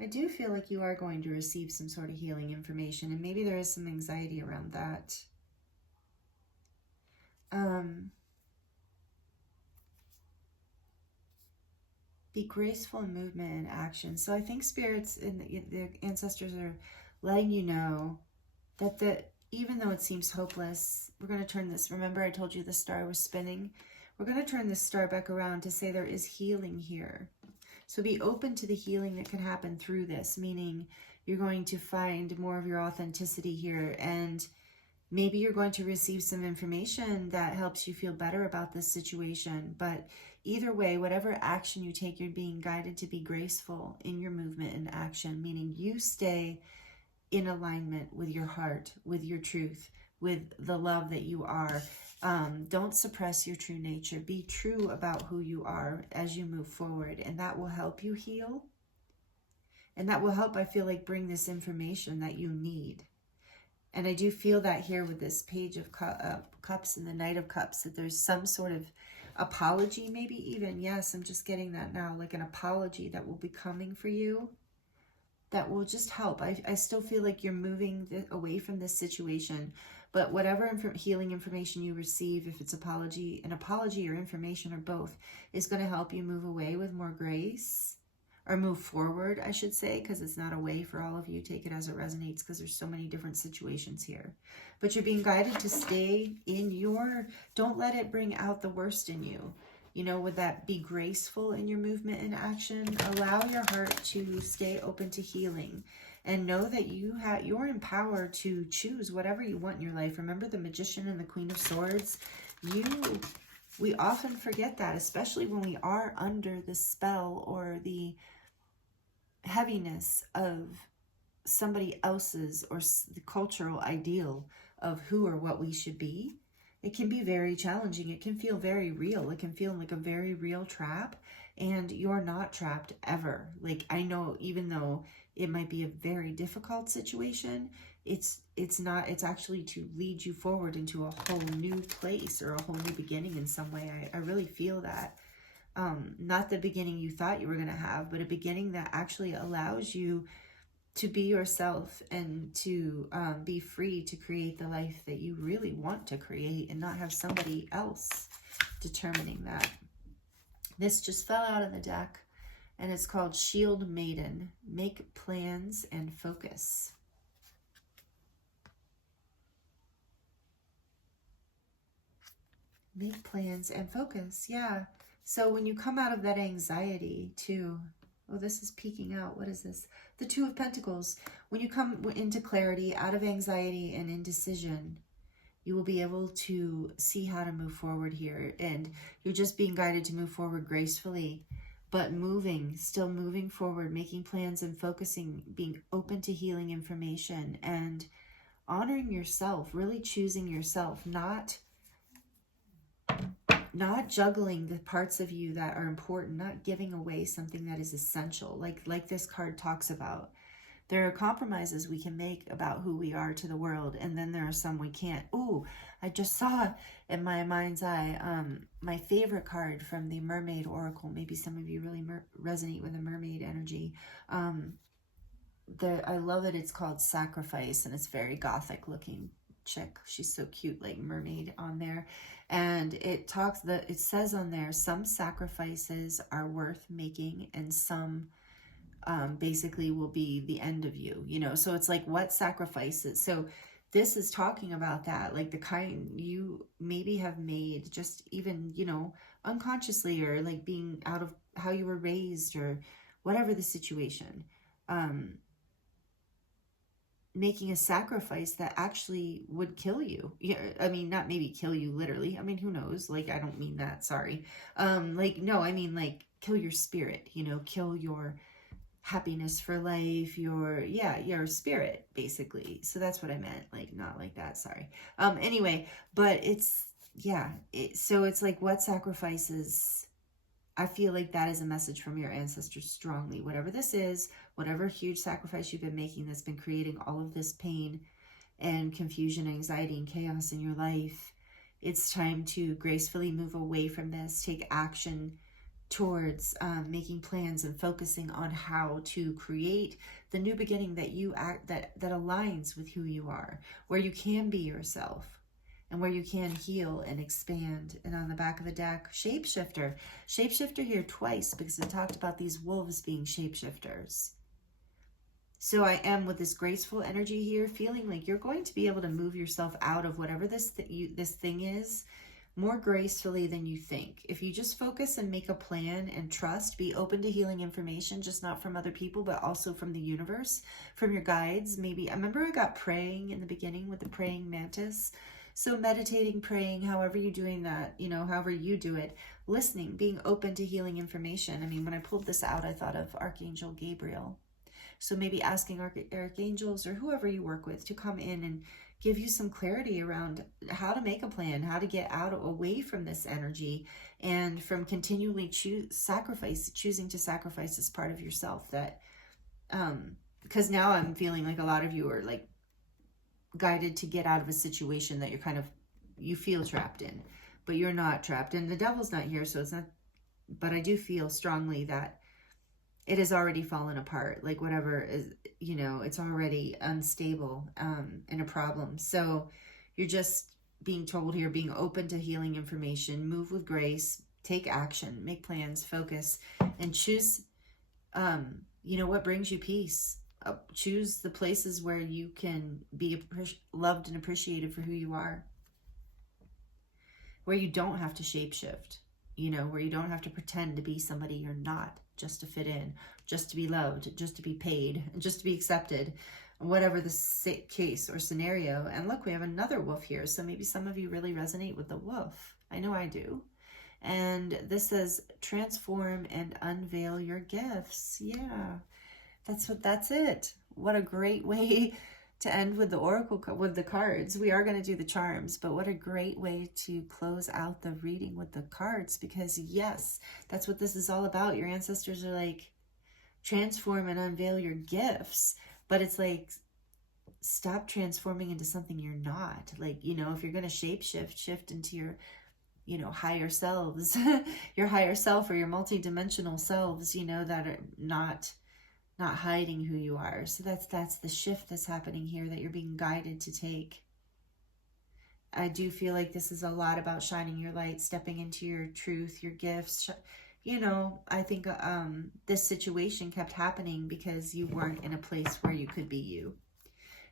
I do feel like you are going to receive some sort of healing information, and maybe there is some anxiety around that. Be graceful in movement and action. So I think spirits and the ancestors are letting you know that even though it seems hopeless, we're going to turn this. Remember, I told you the star was spinning. We're going to turn this star back around to say there is healing here. So be open to the healing that can happen through this, meaning you're going to find more of your authenticity here, and maybe you're going to receive some information that helps you feel better about this situation. But either way, whatever action you take, you're being guided to be graceful in your movement and action, meaning you stay in alignment with your heart, with your truth, with the love that you are. Don't suppress your true nature. Be true about who you are as you move forward, and that will help you heal. And that will help, I feel like, bring this information that you need. And I do feel that here with this Page of Cups and the Knight of Cups, that there's some sort of apology, maybe even. Yes, I'm just getting that now, like an apology that will be coming for you. That will just help. I still feel like you're moving away from this situation. But whatever healing information you receive, if it's an apology or information or both, is going to help you move away with more grace. Or move forward, I should say, because it's not away for all of you. Take it as it resonates, because there's so many different situations here. But you're being guided to stay in your... Don't let it bring out the worst in you. You know, would that be graceful in your movement and action? Allow your heart to stay open to healing. And know that you're empowered to choose whatever you want in your life. Remember the Magician and the Queen of Swords? We often forget that, especially when we are under the spell or the heaviness of somebody else's or the cultural ideal of who or what we should be. It can be very challenging. It can feel very real. It can feel like a very real trap. and you're not trapped ever. Like, I know, even though it might be a very difficult situation, it's not, it's actually to lead you forward into a whole new place or a whole new beginning in some way. I really feel that. Not the beginning you thought you were going to have, but a beginning that actually allows you to be yourself and to be free to create the life that you really want to create and not have somebody else determining that. This just fell out of the deck, and it's called Shield Maiden. Make plans and focus. Make plans and focus. Yeah. So when you come out of that anxiety too, oh, this is peeking out. What is this? The Two of Pentacles. When you come into clarity, out of anxiety and indecision, you will be able to see how to move forward here. And you're just being guided to move forward gracefully, but moving, still moving forward, making plans and focusing, being open to healing information and honoring yourself, really choosing yourself, not juggling the parts of you that are important, not giving away something that is essential, like this card talks about. There are compromises we can make about who we are to the world, and then there are some we can't. Ooh, I just saw in my mind's eye my favorite card from the Mermaid Oracle. Maybe some of you really resonate with the mermaid energy. I love it. It's called Sacrifice, and it's very gothic looking chick. She's so cute, like mermaid on there. And it says on there, some sacrifices are worth making and some basically will be the end of you, you know. So it's like, what sacrifices? So this is talking about that, like the kind you maybe have made just even, you know, unconsciously, or like being out of how you were raised or whatever the situation, making a sacrifice that actually would kill you. Yeah, I mean, not maybe kill you literally. I mean, who knows? Like, I don't mean that, sorry. Like, no, I mean like kill your spirit, you know, kill your happiness for life, your spirit, basically. So that's what I meant, like, not like that, sorry. Anyway, but it's, yeah, so it's like, what sacrifices? I feel like that is a message from your ancestors strongly. Whatever this is, whatever huge sacrifice you've been making that's been creating all of this pain and confusion, anxiety, and chaos in your life, it's time to gracefully move away from this, take action towards making plans and focusing on how to create the new beginning that aligns with who you are, where you can be yourself and where you can heal and expand. And on the back of the deck, shapeshifter. Shapeshifter here twice, because it talked about these wolves being shapeshifters. So I am, with this graceful energy here, feeling like you're going to be able to move yourself out of whatever this thing is more gracefully than you think. If you just focus and make a plan and trust, be open to healing information, just not from other people, but also from the universe, from your guides. Maybe, I remember I got praying in the beginning with the praying mantis. So meditating, praying, however you're doing that, you know, however you do it, listening, being open to healing information. I mean, when I pulled this out, I thought of Archangel Gabriel. So maybe asking archangels or whoever you work with to come in and give you some clarity around how to make a plan, how to get away from this energy and from continually choosing to sacrifice this part of yourself. That because now I'm feeling like a lot of you are like guided to get out of a situation that you feel trapped in, but you're not trapped, and the devil's not here, so it's not. But I do feel strongly that it has already fallen apart. Like whatever is, you know, it's already unstable and a problem. So you're just being told here, being open to healing information, move with grace, take action, make plans, focus, and choose, you know, what brings you peace. Choose the places where you can be loved and appreciated for who you are. Where you don't have to shapeshift, you know, where you don't have to pretend to be somebody you're not, just to fit in, just to be loved, just to be paid, just to be accepted, whatever the case or scenario. And look, we have another wolf here. So maybe some of you really resonate with the wolf. I know I do. And this says, transform and unveil your gifts. Yeah, that's it. What a great way to end with the oracle, with the cards. We are going to do the charms, but what a great way to close out the reading with the cards, because yes, that's what this is all about. Your ancestors are like, transform and unveil your gifts, but it's like, stop transforming into something you're not. Like, you know, if you're going to shift into your, you know, higher selves, your higher self, or your multi-dimensional selves, you know, that are not hiding who you are. So that's the shift that's happening here that you're being guided to take. I do feel like this is a lot about shining your light, stepping into your truth, your gifts. You know, I think this situation kept happening because you weren't in a place where you could be you.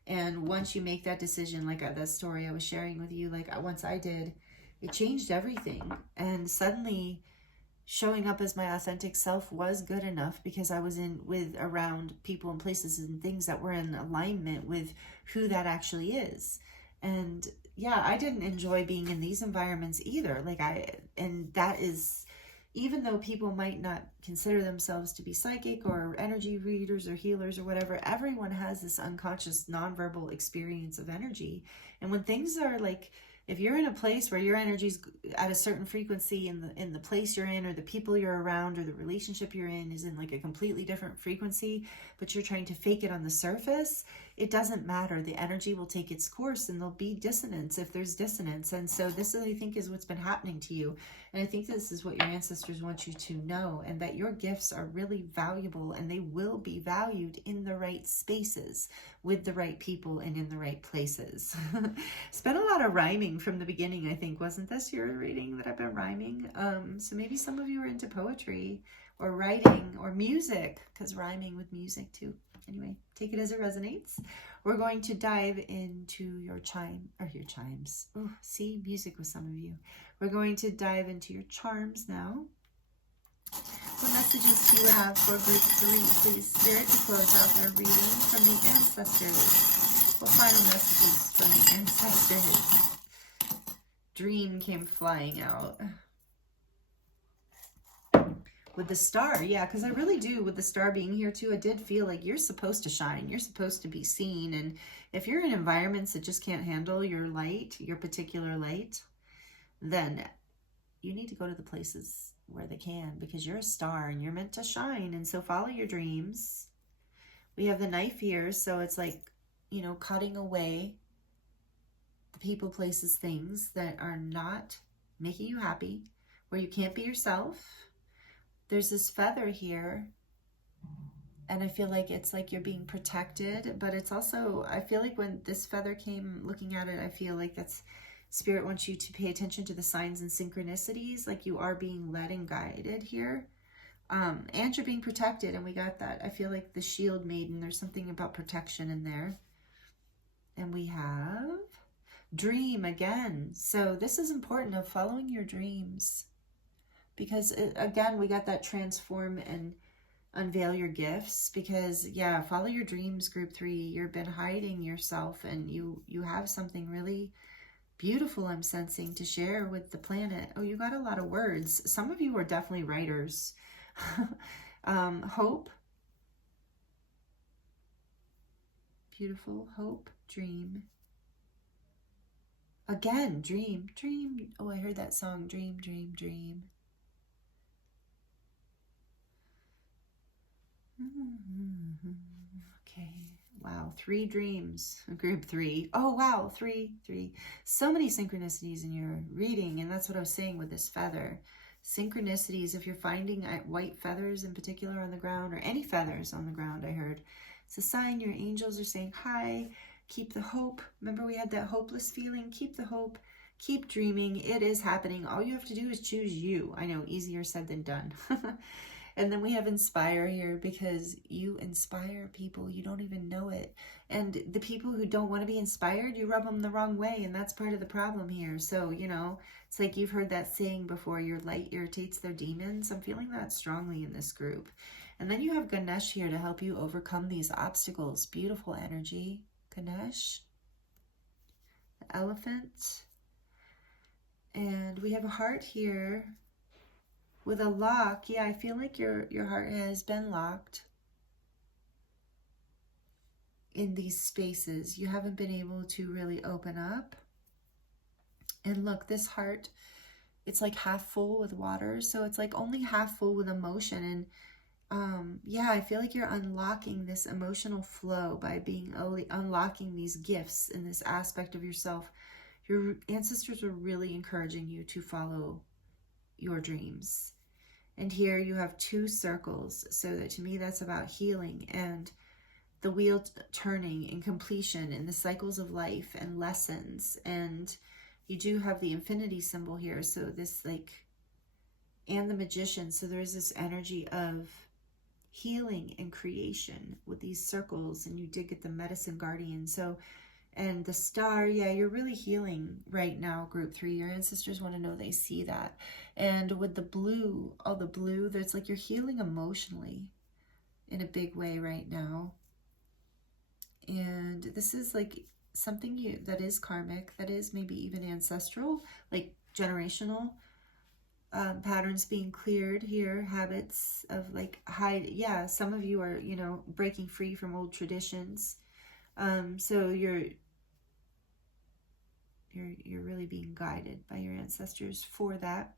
And once you make that decision, like that story I was sharing with you, like once I did, it changed everything. And suddenly showing up as my authentic self was good enough, because I was around people and places and things that were in alignment with who that actually is. And yeah, I didn't enjoy being in these environments either. And that is, even though people might not consider themselves to be psychic or energy readers or healers or whatever, everyone has this unconscious nonverbal experience of energy. And when things are like, if you're in a place where your energy's at a certain frequency in the place you're in, or the people you're around, or the relationship you're in is in like a completely different frequency, but you're trying to fake it on the surface, it doesn't matter. The energy will take its course, and there'll be dissonance if there's dissonance. And so this, I think, is what's been happening to you. And I think this is what your ancestors want you to know, and that your gifts are really valuable, and they will be valued in the right spaces, with the right people, and in the right places. It's been a lot of rhyming from the beginning, I think. Wasn't this your reading that I've been rhyming? So maybe some of you are into poetry or writing or music, because rhyming with music too. Anyway, take it as it resonates. We're going to dive into your chimes. Oh, see, music with some of you. We're going to dive into your charms now. What messages do you have for group 3, please, Spirit, to close out their reading from the ancestors? What final messages from the ancestors? Dream came flying out. With the star, yeah, because I really do, with the star being here too, I did feel like you're supposed to shine. You're supposed to be seen. And if you're in environments that just can't handle your light, your particular light, then you need to go to the places where they can, because you're a star and you're meant to shine. And so follow your dreams. We have the knife here, so it's like, you know, cutting away the people, places, things that are not making you happy, where you can't be yourself. There's this feather here, and I feel like it's like you're being protected, but it's also, I feel like when this feather came, looking at it, I feel like that's Spirit wants you to pay attention to the signs and synchronicities, like you are being led and guided here. And you're being protected, and we got that. I feel like the shield maiden, there's something about protection in there. And we have dream again. So this is important, of following your dreams. Because again, we got that transform and unveil your gifts. Because yeah, follow your dreams, group 3. You've been hiding yourself, and you have something really beautiful, I'm sensing, to share with the planet. Oh, you got a lot of words. Some of you are definitely writers. Hope. Beautiful. Hope. Dream. Again, dream. Dream. Oh, I heard that song. Dream, dream, dream. Okay. Wow. 3 dreams. Group 3. Oh, wow. 3. So many synchronicities in your reading. And that's what I was saying with this feather. Synchronicities. If you're finding white feathers in particular on the ground, or any feathers on the ground, I heard, it's a sign your angels are saying, hi, keep the hope. Remember, we had that hopeless feeling. Keep the hope. Keep dreaming. It is happening. All you have to do is choose you. I know, easier said than done. And then we have inspire here, because you inspire people. You don't even know it. And the people who don't want to be inspired, you rub them the wrong way. And that's part of the problem here. So, you know, it's like you've heard that saying before, your light irritates their demons. I'm feeling that strongly in this group. And then you have Ganesh here to help you overcome these obstacles. Beautiful energy. Ganesh. The elephant. And we have a heart here with a lock. Yeah, I feel like your heart has been locked. in these spaces. You haven't been able to really open up. And look, this heart, it's like half full with water. So it's like only half full with emotion. And yeah, I feel like you're unlocking this emotional flow by unlocking these gifts in this aspect of yourself. Your ancestors are really encouraging you to follow your dreams. And here you have 2 circles. So that, to me, that's about healing and the wheel turning and completion and the cycles of life and lessons. And you do have the infinity symbol here. So this and the magician. So there's this energy of healing and creation with these circles, and you did get the medicine guardian. So, and the star, yeah, you're really healing right now, group 3. Your ancestors want to know they see that. And with the blue, all the blue, there's like you're healing emotionally in a big way right now. And this is like something that is karmic, that is maybe even ancestral, like generational patterns being cleared here, habits of like yeah, some of you are, you know, breaking free from old traditions. So you're really being guided by your ancestors for that.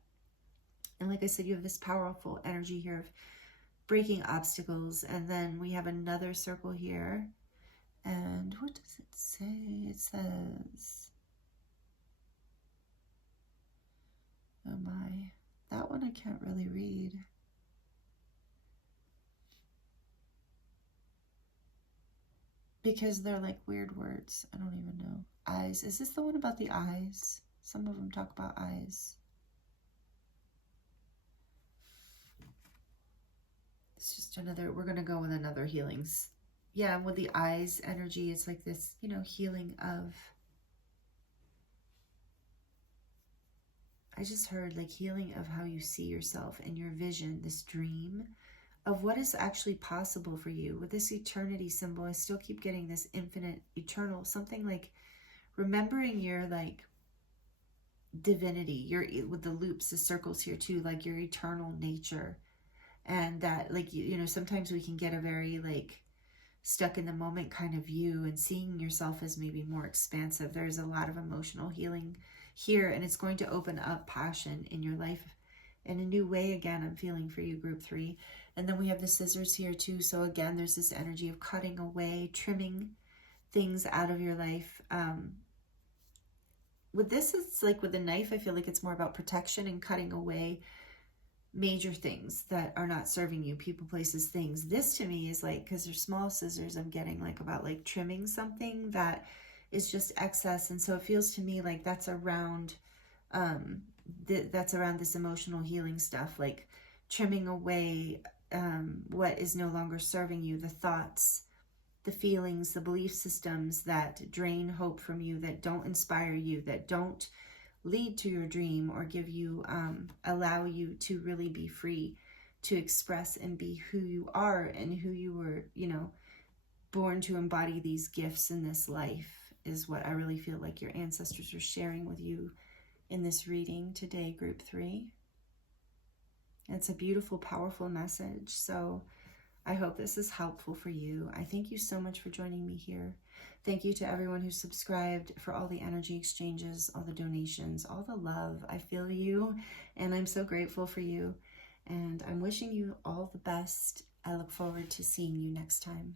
And like I said, you have this powerful energy here of breaking obstacles. And then we have another circle here. And what does it say? It says, oh my, that one I can't really read. Because they're like weird words. I don't even know. Eyes. Is this the one about the eyes? Some of them talk about eyes. It's just another, we're going to go with another healings. Yeah, with the eyes energy, it's like this, you know, healing of, I just heard like healing of how you see yourself and your vision, this dream of what is actually possible for you. With this eternity symbol, I still keep getting this infinite, eternal, something like remembering your like divinity, your, with the loops, the circles here too, like your eternal nature. And that like, you know, sometimes we can get a very like stuck in the moment kind of view, and seeing yourself as maybe more expansive. There's a lot of emotional healing here, and it's going to open up passion in your life in a new way. Again, I'm feeling for you, group 3. And then we have the scissors here too. So again, there's this energy of cutting away, trimming things out of your life. With this, it's like with the knife, I feel like it's more about protection and cutting away major things that are not serving you, people, places, things. This to me is like, because they're small scissors, I'm getting like about like trimming something that is just excess. And so it feels to me like that's around around this emotional healing stuff, like trimming away what is no longer serving you, the thoughts, the feelings, the belief systems that drain hope from you, that don't inspire you, that don't lead to your dream or give you, allow you to really be free to express and be who you are and who you were, you know, born to embody these gifts in this life, is what I really feel like your ancestors are sharing with you in this reading today, group 3. It's a beautiful, powerful message. So I hope this is helpful for you. I thank you so much for joining me here. Thank you to everyone who subscribed, for all the energy exchanges, all the donations, all the love. I feel you, and I'm so grateful for you. And I'm wishing you all the best. I look forward to seeing you next time.